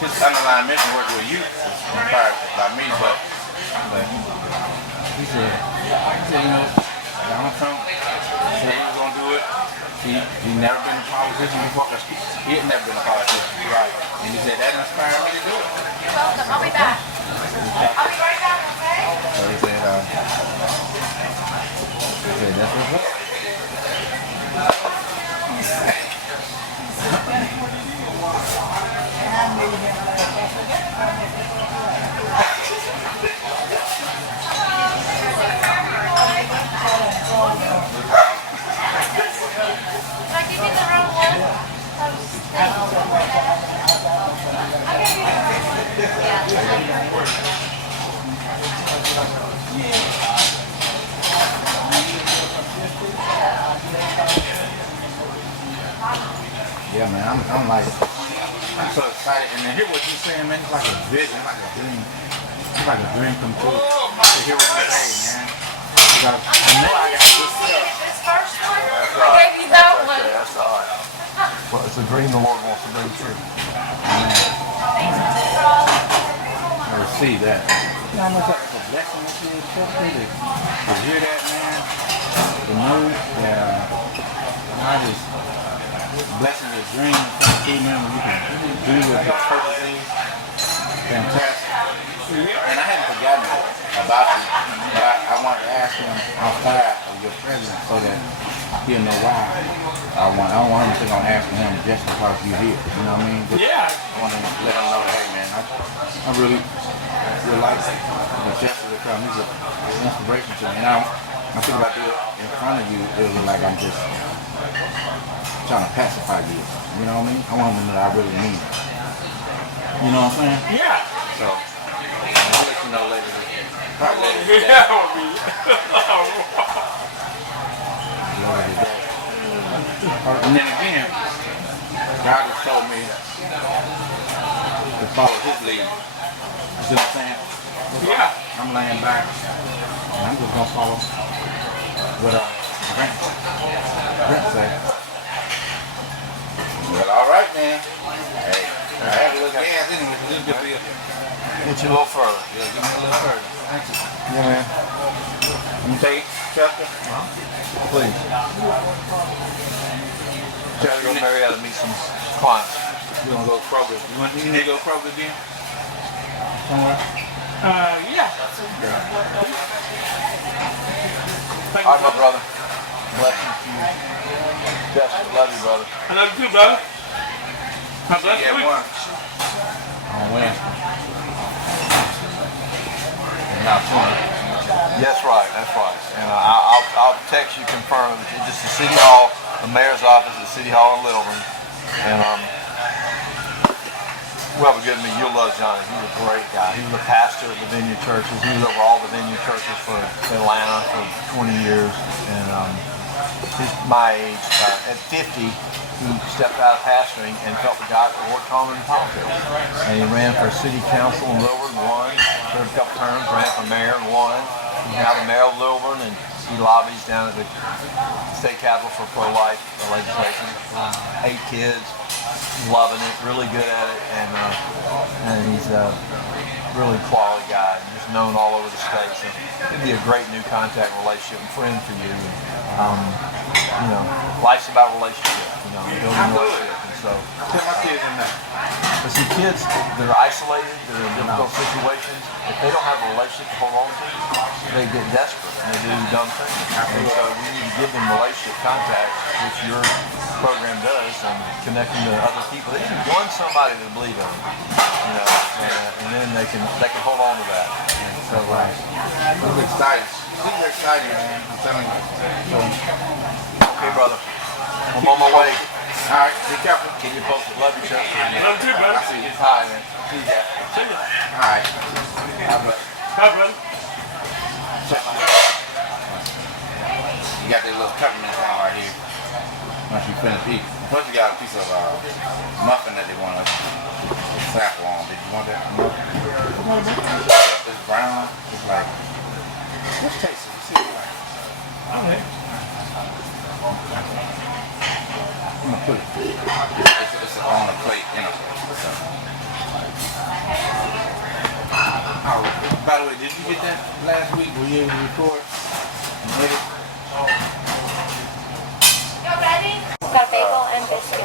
his underlying mission, working with youth, was inspired by me. But he said, Donald Trump said he was gonna do it. He never been a politician before, because he had never been a politician. Right. And he said that inspired me to do it. You're welcome. I'll be back. I'll be right back, okay? So he said that's what's up. Did I give you the wrong one? Yeah, man, I'm so excited. And to hear what you're saying, man, it's like a vision, like a dream. It's like a dream come true to hear what you're saying, man. Because I know I got good stuff. This first one, I gave you that one. That's all right. Well, it's a dream the Lord wants to bring true. Amen. I receive that. You know how much that's a blessing that you accepted to hear that, man? To know that God is blessing your dream and come true, man, when you can do what His purpose is. Fantastic. And I hadn't forgotten about you, but I wanted to ask him outside of your presence so that he'll know why I don't want him to think I'm asking him just because you're here. You know what I mean? Yeah. I want to let him know, hey man, I really like the gesture to come. He's an inspiration to me. And I think if I do it in front of you, it'll look like I'm just trying to pacify you. You know what I mean? I want him to know that I really mean it. You know what I'm saying? Yeah. So I'll let you know later. Probably later today. Yeah, I mean, Later today. And then again, God has told me to follow His lead. You see what I'm saying? yeah. I'm laying back and I'm just gonna follow what Brent said. Well, all right, man. Hey, I had to look gas anyway, so this could be Get you a little further. yeah, give me a little further. Thank you. Yeah, man. Let me take Chester. Please. Try to go Marietta to meet some clients. We're gonna go Kroger. You need to go Kroger again? Somewhere? Yeah. All right, my brother. Blessings to you. Justin, love you, brother. I love you too, brother. God bless you. Yeah, one. On Wednesday. Not tonight. That's right. That's right. And I'll text you confirm. It's just the City Hall, the mayor's office at City Hall in Littleton. And we'll have a good meeting. You'll love Johnny. He's a great guy. He was a pastor at the Vineyard Churches. He was over all the Vineyard Churches for Atlanta for 20 years. And he's my age. At 50, he stepped out of pastoring and felt the God for Lord calling him in politics. And he ran for city council in Lilburn, won. Served a couple terms, ran for mayor and won. He's now the mayor of Lilburn, and he lobbies down at the state capitol for pro-life legislation. 8 kids, loving it, really good at it, and he's a really quality guy, just known all over the state. So it'd be a great new contact relationship and friend for you. And, life's about relationships, building relationships. And so, Tell my kids in there. but see, kids that are isolated, that are in difficult situations, if they don't have a relationship to hold on to, they get desperate and they do dumb things. And so we need to give them relationship contact, which your program does, and connect them to other people. They need one somebody to believe in them, and then they can hold on to that. And so, I'm excited. Super excited, man. I'm telling you. So, okay, brother, I'm on my way. all right, be careful. Keep you posted. Love you, Chuck. Love you too, brother. I see you. Hi, man. See you guys. See ya. All right. God bless. Hi, brother. You got that little peppermint down right here. Once you finish eating. Plus you got a piece of muffin that they want to sample on. Did you want that muffin? It's brown. It's like, let's taste it. See what it's like. Okay. I'm gonna put it. It's on the plate, Oh, by the way, did you get that last week? Were you able to record? You hit it? You ready? Got a bagel and biscuit.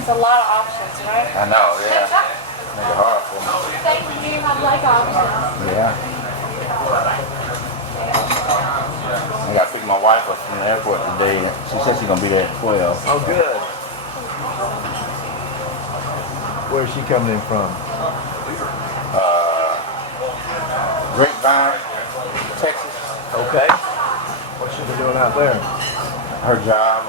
It's a lot of options, right? I know, yeah. Make it hard for me. Thank you. I like options. Yeah. I got to pick my wife up from the airport today. She said she's going to be there at 12. Oh, good. Where's she coming in from? Grapevine, Texas. Okay. What's she been doing out there? Her job.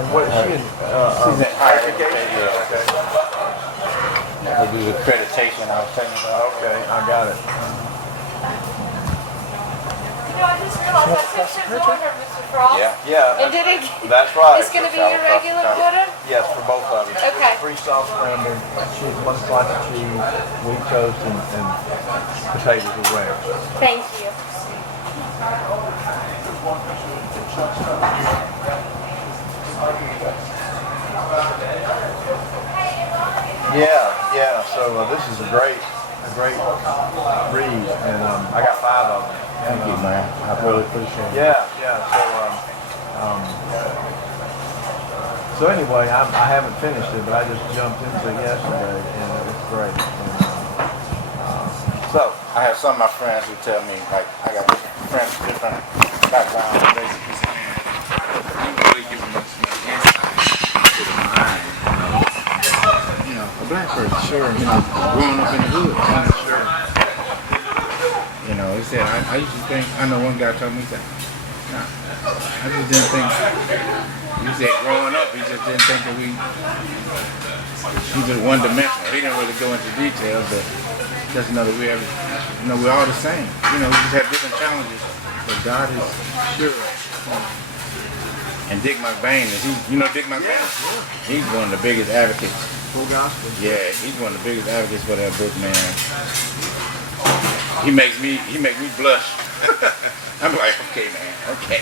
And what is she in? She's in higher education. They do the accreditation I was telling you about. Okay, I got it. I just realized that picture's order, Mr. Frost. Yeah. And did it? That's right. It's going to be your regular order? Yes, for both of us. Okay. 3 soft scrambled, cheese, 1 slice of cheese, wheat toast, and potatoes with ranch. Thank you. Yeah. So this is a great read, and I got 5 of them. Thank you, man. I really appreciate it. Yeah. So anyway, I haven't finished it, but I just jumped into it yesterday, and it's great. And, So, I have some of my friends who tell me, like, I got friends with different backgrounds, basically saying, you really giving us some insight to the mind, a black person, sure, growing up in the hood, sure. He said, I used to think, I know one guy told me, he said, nah, I just didn't think, he said growing up, he just didn't think that we just one-dimensional. He didn't really go into details, but just know that we're all the same. We just have different challenges, but God is sure. And Dick McBain, Dick McBain? Yeah. He's one of the biggest advocates. Full gospel. Yeah, he's one of the biggest advocates for that book, man. He makes me blush. I'm like, okay, man, okay.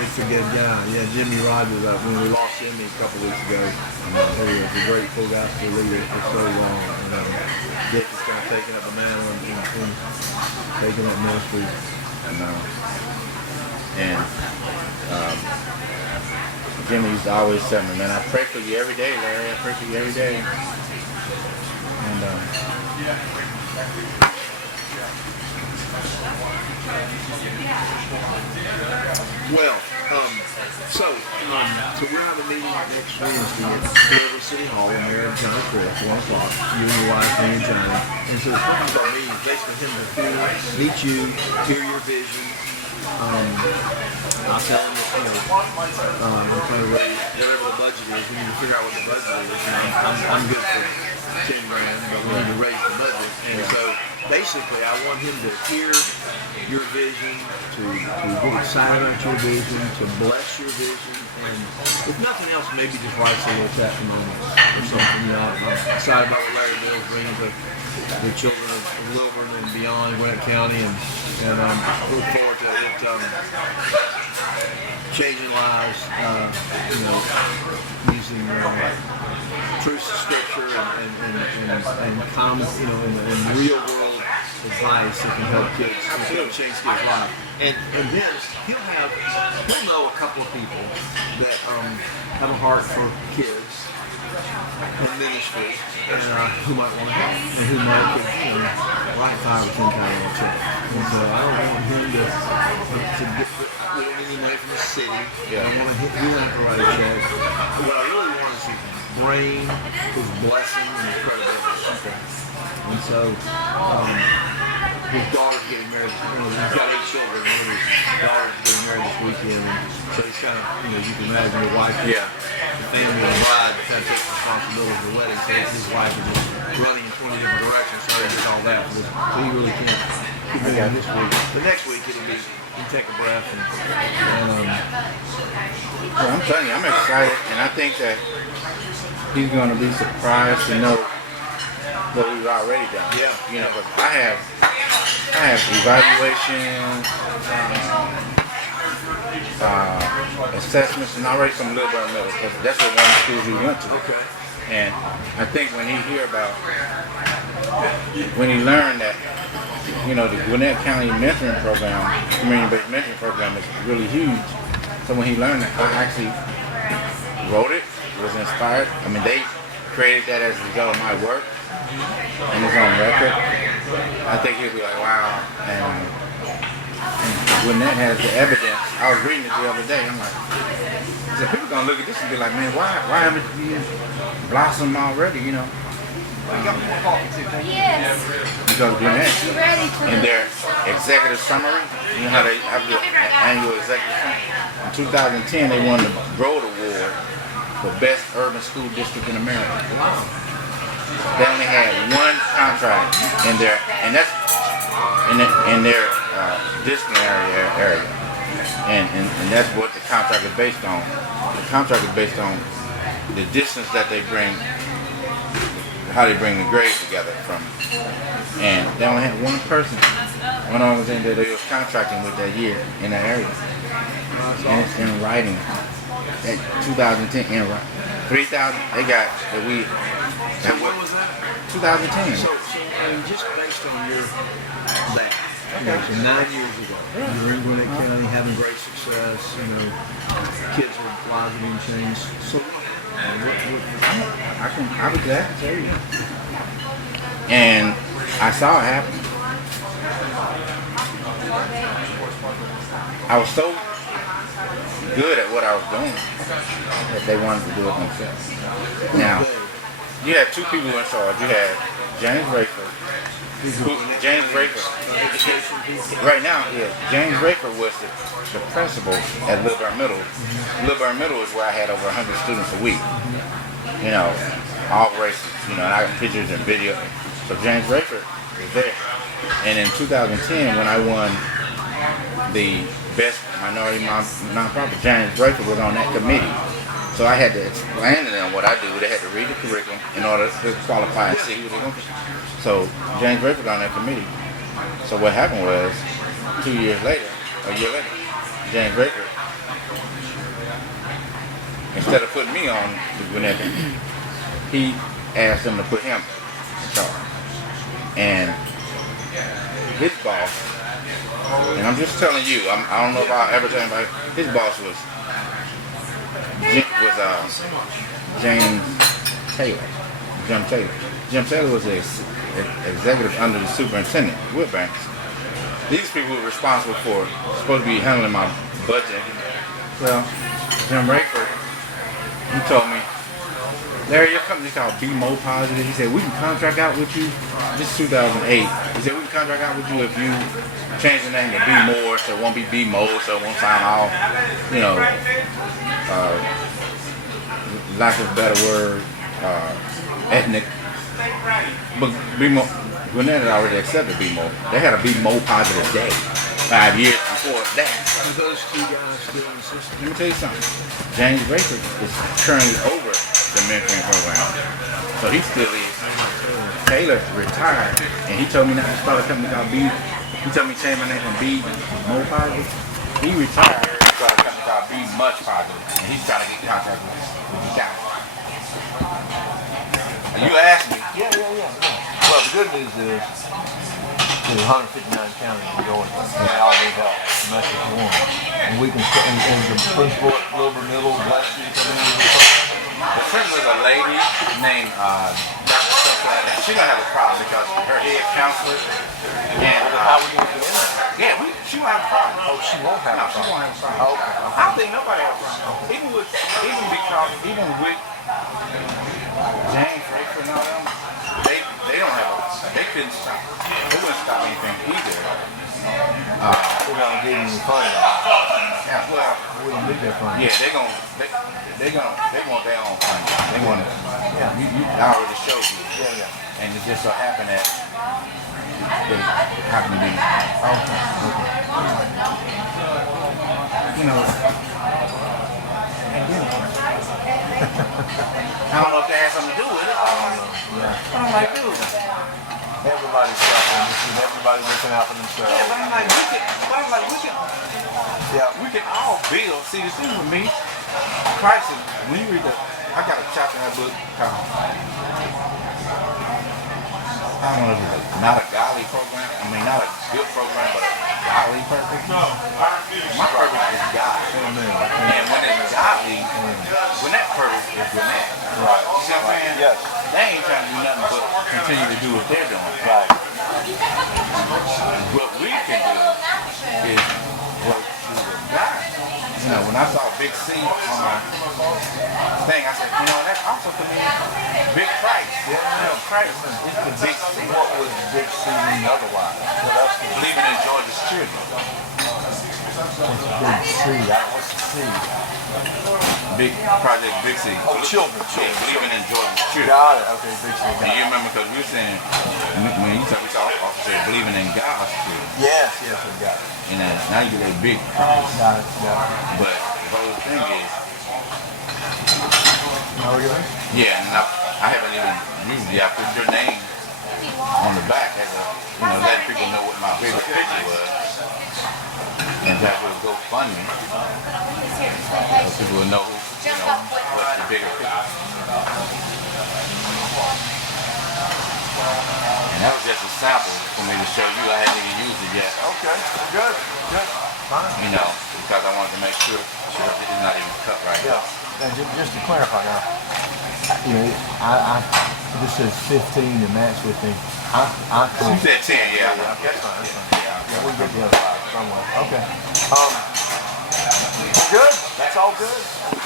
He's a good guy. Yeah, Jimmy Rogers. When we lost Jimmy a couple weeks ago, he was a great full gospel leader for so long. Dick is kind of taking up the mantle and taking up ministry. I know. And Jimmy used to always tell me, man, I pray for you every day, Larry. I pray for you every day. Well, so we're having a meeting next Wednesday at Cleveland City Hall in Marion County Fair, 1 o'clock. You and your wife, me and Johnny. And so the purpose of our meeting is basically him to meet you, hear your vision. I'll tell him that, we're trying to raise whatever the budget is. We need to figure out what the budget is. And I'm good for 10 grand, but we need to raise the budget. And so basically, I want him to hear your vision, to get excited about your vision, to bless your vision, and if nothing else, maybe just write a little testimony or something. I'm excited about what Larry Bill's bringing to the children of Lilburn and beyond Gwinnett County, and look forward to it changing lives, using truths of Scripture and common, and real world advice that can help kids, change kids' lives. And then he'll know a couple of people that have a heart for kids and ministry, and who might want to help, and who might could, write 5 or 10 times on check. And so I don't want him to get, we don't need any money from the city. Yeah. I don't want him, we don't have to write a check. What I really want is his brain, his blessing, and his credibility. Okay. And so, his daughter's getting married. He's got 8 children. One of his daughters is getting married this weekend. And so he's kind of, you can imagine your wife, the family, and the bride, kind of takes responsibility for the wedding. So his wife is just running in 20 different directions. So he did all that. So he really can't keep doing this week. But next week it'll be, you can take a breath. Well, I'm telling you, I'm excited, and I think that he's going to be surprised to know what we've already done. Yeah. But I have evaluations, assessments, and already from Lilburn Middle, because that's what one of the schools we went to. Okay. And I think when he learned that, the Gwinnett County mentoring program, community-based mentoring program is really huge. So when he learned that, I actually wrote it, was inspired. I mean, they created that as a result of my work, and it's on record. I think he'll be like, wow. And Gwinnett has the evidence. I was reading it the other day. I'm like, so people gonna look at this and be like, man, why haven't you blossomed already? Yes. Because Gwinnett, You ready for in their executive summary, how they have the annual executive summary. In 2010, they won the Broad Award for Best Urban School District in America. They only had one contract in their, and that's in their disciplinary area, and that's what the contract is based on. The contract is based on the distance that they bring, how they bring the grades together from, and they only had one person, one organization that they were contracting with that year in that area, and it's in writing. At 2010 in writing, 3,000 they got that we. So when was that? 2010. So just based on that, so 9 years ago, you were in Gwinnett County having great success, kids were lives being changed. So I'll be glad to tell you. And I saw it happen. I was so good at what I was doing that they wanted to do it themselves. Now, you had 2 people in charge. You had James Rayford. James Rayford. Right now, James Rayford was the principal at Lilburn Middle. Lilburn Middle is where I had over 100 students a week. All races. And I got pictures and video. So James Rayford was there. And in 2010, when I won the Best Minority Nonprofit, James Rayford was on that committee. So I had to explain to them what I do. They had to read the curriculum in order to qualify and see who they're going to. So James Rayford on that committee. So what happened was, a year later, James Rayford, instead of putting me on the Gwinnett, he asked them to put him in charge. And his boss, and I'm just telling you, I don't know if I'll ever tell anybody, his boss was James Taylor. Jim Taylor was the executive under the superintendent, Woodbanks. These people were responsible for, supposed to be handling my budget. Well, Jim Rayford, he told me, Larry, your company's called Be More Positive. He said, we can contract out with you. This is 2008. He said, we can contract out with you if you change the name to Be More, so it won't be Be More, so it won't sound all, you know, lack of a better word, ethnic. But Be More, Gwinnett had already accepted Be More. They had a Be More Positive day 5 years before that. And those two guys still insist. Let me tell you something. James Rayford is currently over the mentoring program. So he still is. Taylor retired, and he told me not to start a company called B. He told me to change my name from B More Positive. He retired, started a company called Be Much Positive, and he's trying to get contact with the county. You asked me. Yeah. Well, the good news is there's 159 counties and going, and they all need help. And that's what you want. And we can, and the principal at Wilbur Middle, bless you, come in with the program. The principal is a lady named Dr. Sophia, and she's gonna have a problem because her head counselor and How we going to get in there? yeah, she won't have a problem. Oh, she won't have No, a she problem. won't have a problem. Oh, okay. I don't think nobody has a problem. Even with James Rayford and all them, they don't have they couldn't stop. They wouldn't stop anything either. We're going to give them the funding. Yeah, well, We don't need that funding. yeah, they want their own funding. They want it. Yeah. I already showed you. Yeah. And it just so happened that they happen to be, you know, I don't know if that has something to do with it. Yeah. I'm like, dude. Everybody's suffering and everybody's looking out for themselves. Yeah, but I'm like, we can all build. See, the thing with me, Christ is, when you read I got a chapter in that book called, I don't know if it's not a godly program. I mean, not a good program, but a godly purpose. My purpose is God. And when it's godly, when that purpose is Gwinnett. Right. You see what I'm saying? Yes. They ain't trying to do nothing but continue to do what they're doing. Right. What we can do is work through the God. You know, when I saw Big C on my thing, I said, you know, that also could mean Big Christ. You know, Christ is the Big C. What would Big C mean otherwise? What else would Believing in Georgia's children. Big C? What's the C? Big Project Big C. Oh, children. Yeah, believing in Georgia's children. Got it. Okay, Big C. And you remember, because we were saying, when you talk, we saw officer believing in God's children. Yes, we got it. And now you get a big Christ. Got it. But the whole thing is, How are we going? yeah, and I haven't even used it. I put your name on the back as a, you know, letting people know what my favorite picture was. And that would go fund me. So people would know, you know, what's the bigger picture. And that was just a sample for me to show you. I hadn't even used it yet. Okay, good. Fine. You know, because I wanted to make sure it's not even cut right Yeah. now. And just to clarify now, you know, this says 15 and Matt's 15. I You said 10, yeah. That's fine. Yeah, we get the other side somewhere. Okay. Good. That's all good.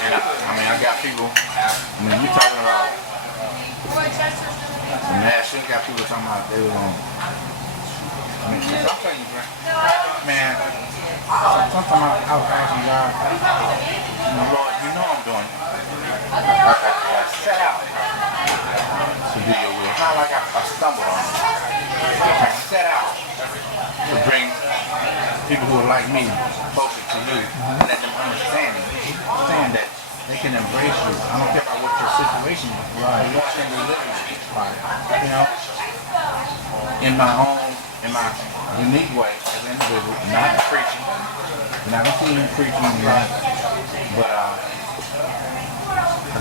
And I mean, I got people, I mean, you talking about, Nash, got people talking about they was on, I mean, I'm telling you, man, sometimes I was asking God, Lord, you know I'm doing it. I set out to do your will. It's not like I stumbled on it. I set out to bring people who are like me closer to you and let them understand that they can embrace you. I don't care about what your situation is. Right. You can be living with it. Right. You know, in my unique way as an individual, not preaching. You're not gonna see me preaching, but I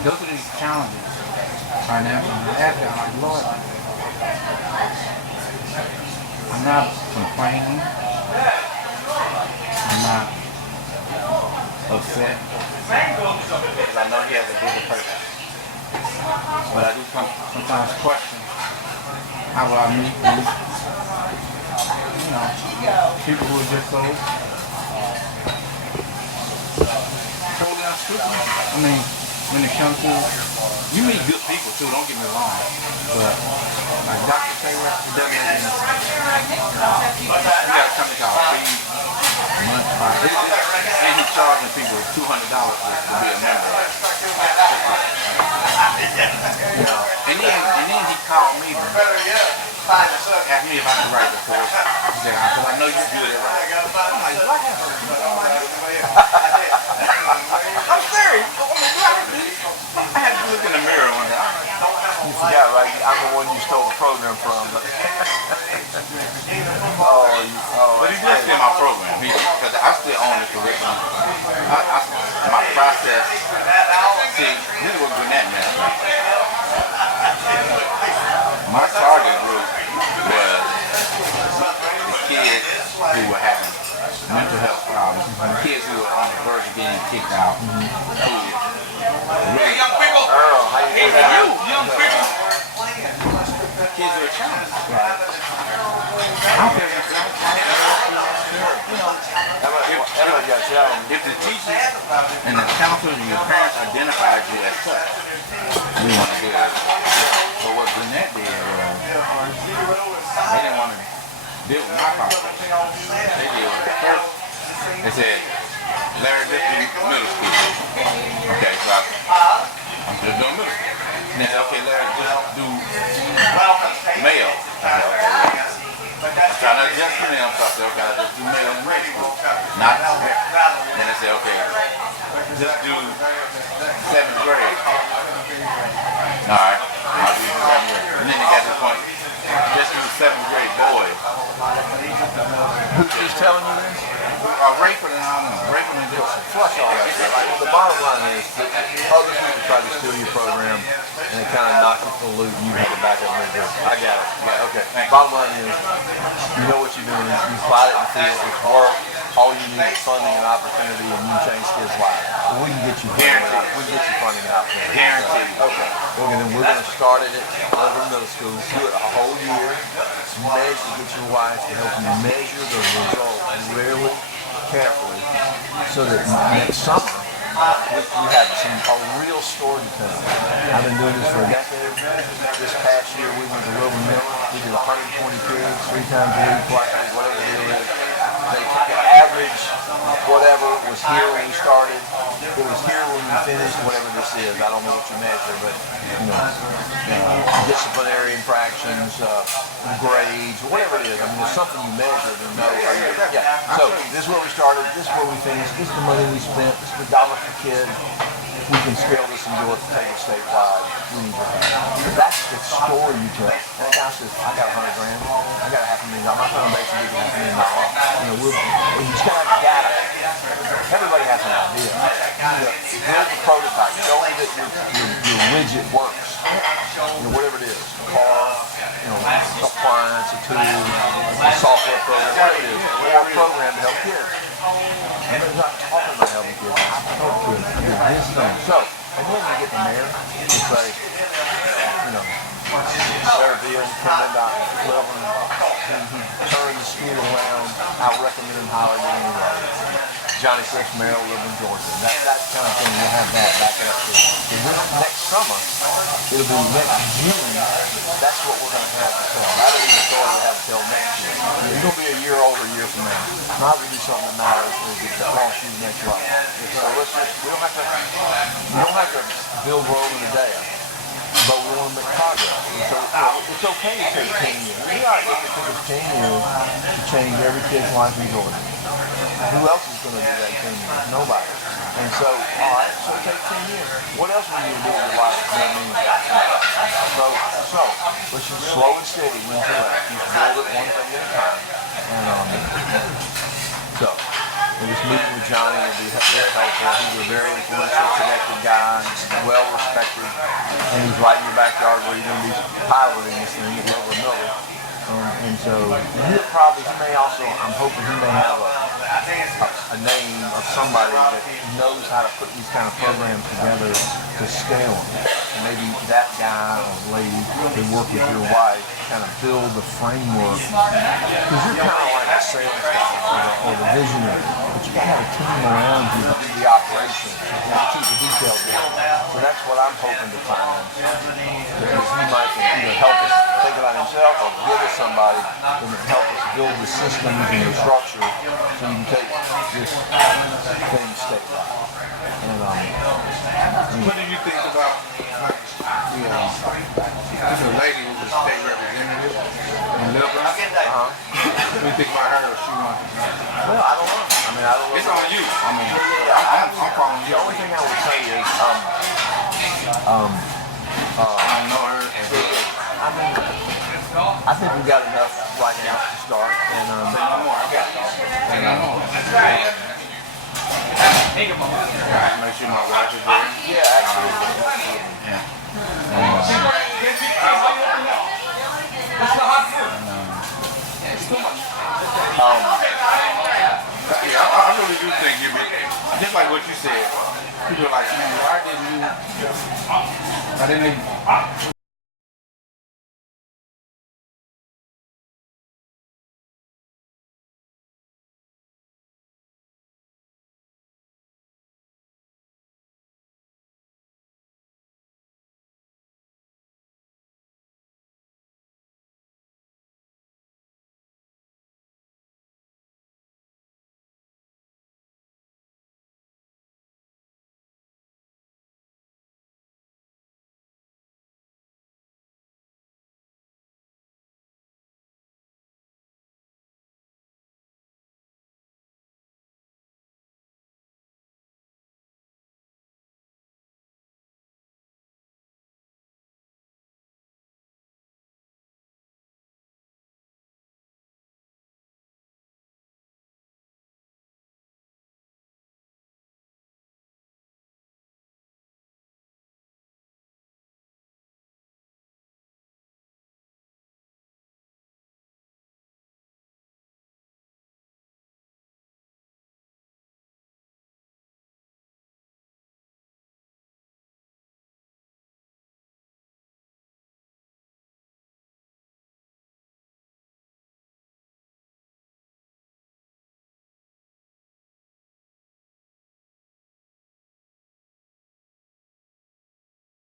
go through these challenges financially, and I ask God, like, Lord, I'm not complaining. I'm not upset. Because I know He has a bigger purpose. But I do sometimes question how will I meet these, people who are just so totally unscrupulous. I mean, when it comes to, you meet good people too, don't get me wrong, but like Dr. Taylor, it doesn't make any sense. You got a company called Feed Month by, and he's charging people $200 to be a member. And then he called me, asked me if I could write the course. He said, I know you're good at writing. I'm like, do I have to? I'm serious. I had to look in the mirror one day. You forgot, right? I'm the one you stole the program from. But But he did steal my program because I still own the curriculum. My process. See, this is what Gwinnett messed up. My target group was the kids who were having mental health problems, the kids who were on the verge of getting kicked out. Hey, young people. Earl, how you Hey, doing? you, young people. Kids who are challenged. I don't care if you're Everybody got challenged. if the teachers and the counselors and your parents identified you as such, we want to do it. But what Gwinnett did was, they didn't want to deal with my problem. They did was first, they said, Larry, this is middle school. Okay, so I'm just doing middle school. And they said, okay, Larry, just do male. I said, okay. I'm trying to adjust to them, so I said, okay, I'll just do male in middle school. Not then they said, okay, just do 7th grade. Alright, I'll do 7th grade. And then they got to the point, just do 7th grade boys. Who's telling you this? Rayford and I don't know. Rayford and Dixon. Flush all that stuff. Like, the bottom line is that other people try to steal your program and they kind of knock you for the loot and you have to back up and do it. I got it. Yeah, okay. Bottom line is, you know what you're doing. You applied it in the field. It's work. All you need is funding and opportunity, and you change kids' lives. We can get you funding. We can get you funding and opportunity. Guaranteed. Okay. We're going to start it at Level Middle School. Do it a whole year. Measure, get your wife to help you measure the result really carefully, so that next summer we have a real story to tell. I've been doing this for a decade. This past year we went to Wilbur Miller. We did 120 kids, 3 times a week, twice a week, whatever the deal is. They took the average, whatever was here when we started. It was here when we finished, whatever this is. I don't know what you measure, but disciplinary infractions, grades, whatever it is. I mean, there's something you measure to know. Yeah. So this is where we started. This is where we finished. This is the money we spent. This is the dollars per kid. We can scale this and do it statewide. We need your help. That's the story you tell. And the guy says, I got $100 grand. I got $500,000. I'm not going to basically give you $500,000. You just got to have data. Everybody has an idea. Build the prototype. Show me that your widget works. Whatever it is. A car, appliance, a tool, a software program, whatever it is. Or a program to help kids. And they're not talking about helping kids. I help kids. I do this thing. So, and then you get the mayor to say, Larry Beal came in about 11, he turned the school around. I recommend him highly to anybody. Johnny Six, Merrill, live in Georgia. That kind of thing, you'll have that back up. So this next summer, it'll be next June. That's what we're going to have to tell. That'll be the story we'll have to tell next year. It's going to be a year old or a year from now. Not going to be something that matters that costs you next life. So we don't have to build Rome in a day. But we want to make progress. And so it's okay to take 10 years. We are if it took us 10 years to change every kid's life in Georgia. Who else is going to do that in 10 years? Nobody. And so, all right, so take 10 years. What else will you do with your life? So let's just slow and steady, win to left. Just build it one thing at a time. And so this meeting with Johnny will be very helpful. He's a very influential, connected guy, well respected, and he's right in your backyard where you're going to be piloting this thing at Wilbur Miller. And so he may also, I'm hoping he may have a a name of somebody that knows how to put these kind of programs together to scale them. And maybe that guy or lady can work with your wife to kind of build the framework. Because you're kind of like a sales guy or the visionary, but you got to have a team around you to do the operations and to keep the details in. So that's what I'm hoping to find. Because he might either help us think about himself or give us somebody that can help us build the systems and the structure so you can take this thing statewide. And What do you think about the lady who was a state representative in Liberal? What do you think about her if she wants to? well, I don't know. I mean, I don't know. It's on you. I mean, I'm calling the you. only thing I would say is, I don't know her. I mean, I think we got enough right now to start. And No more. I got you. Make sure my wife is there. yeah, absolutely. Yeah, I really do think you just like what you said. People are like, man, why didn't you? I didn't even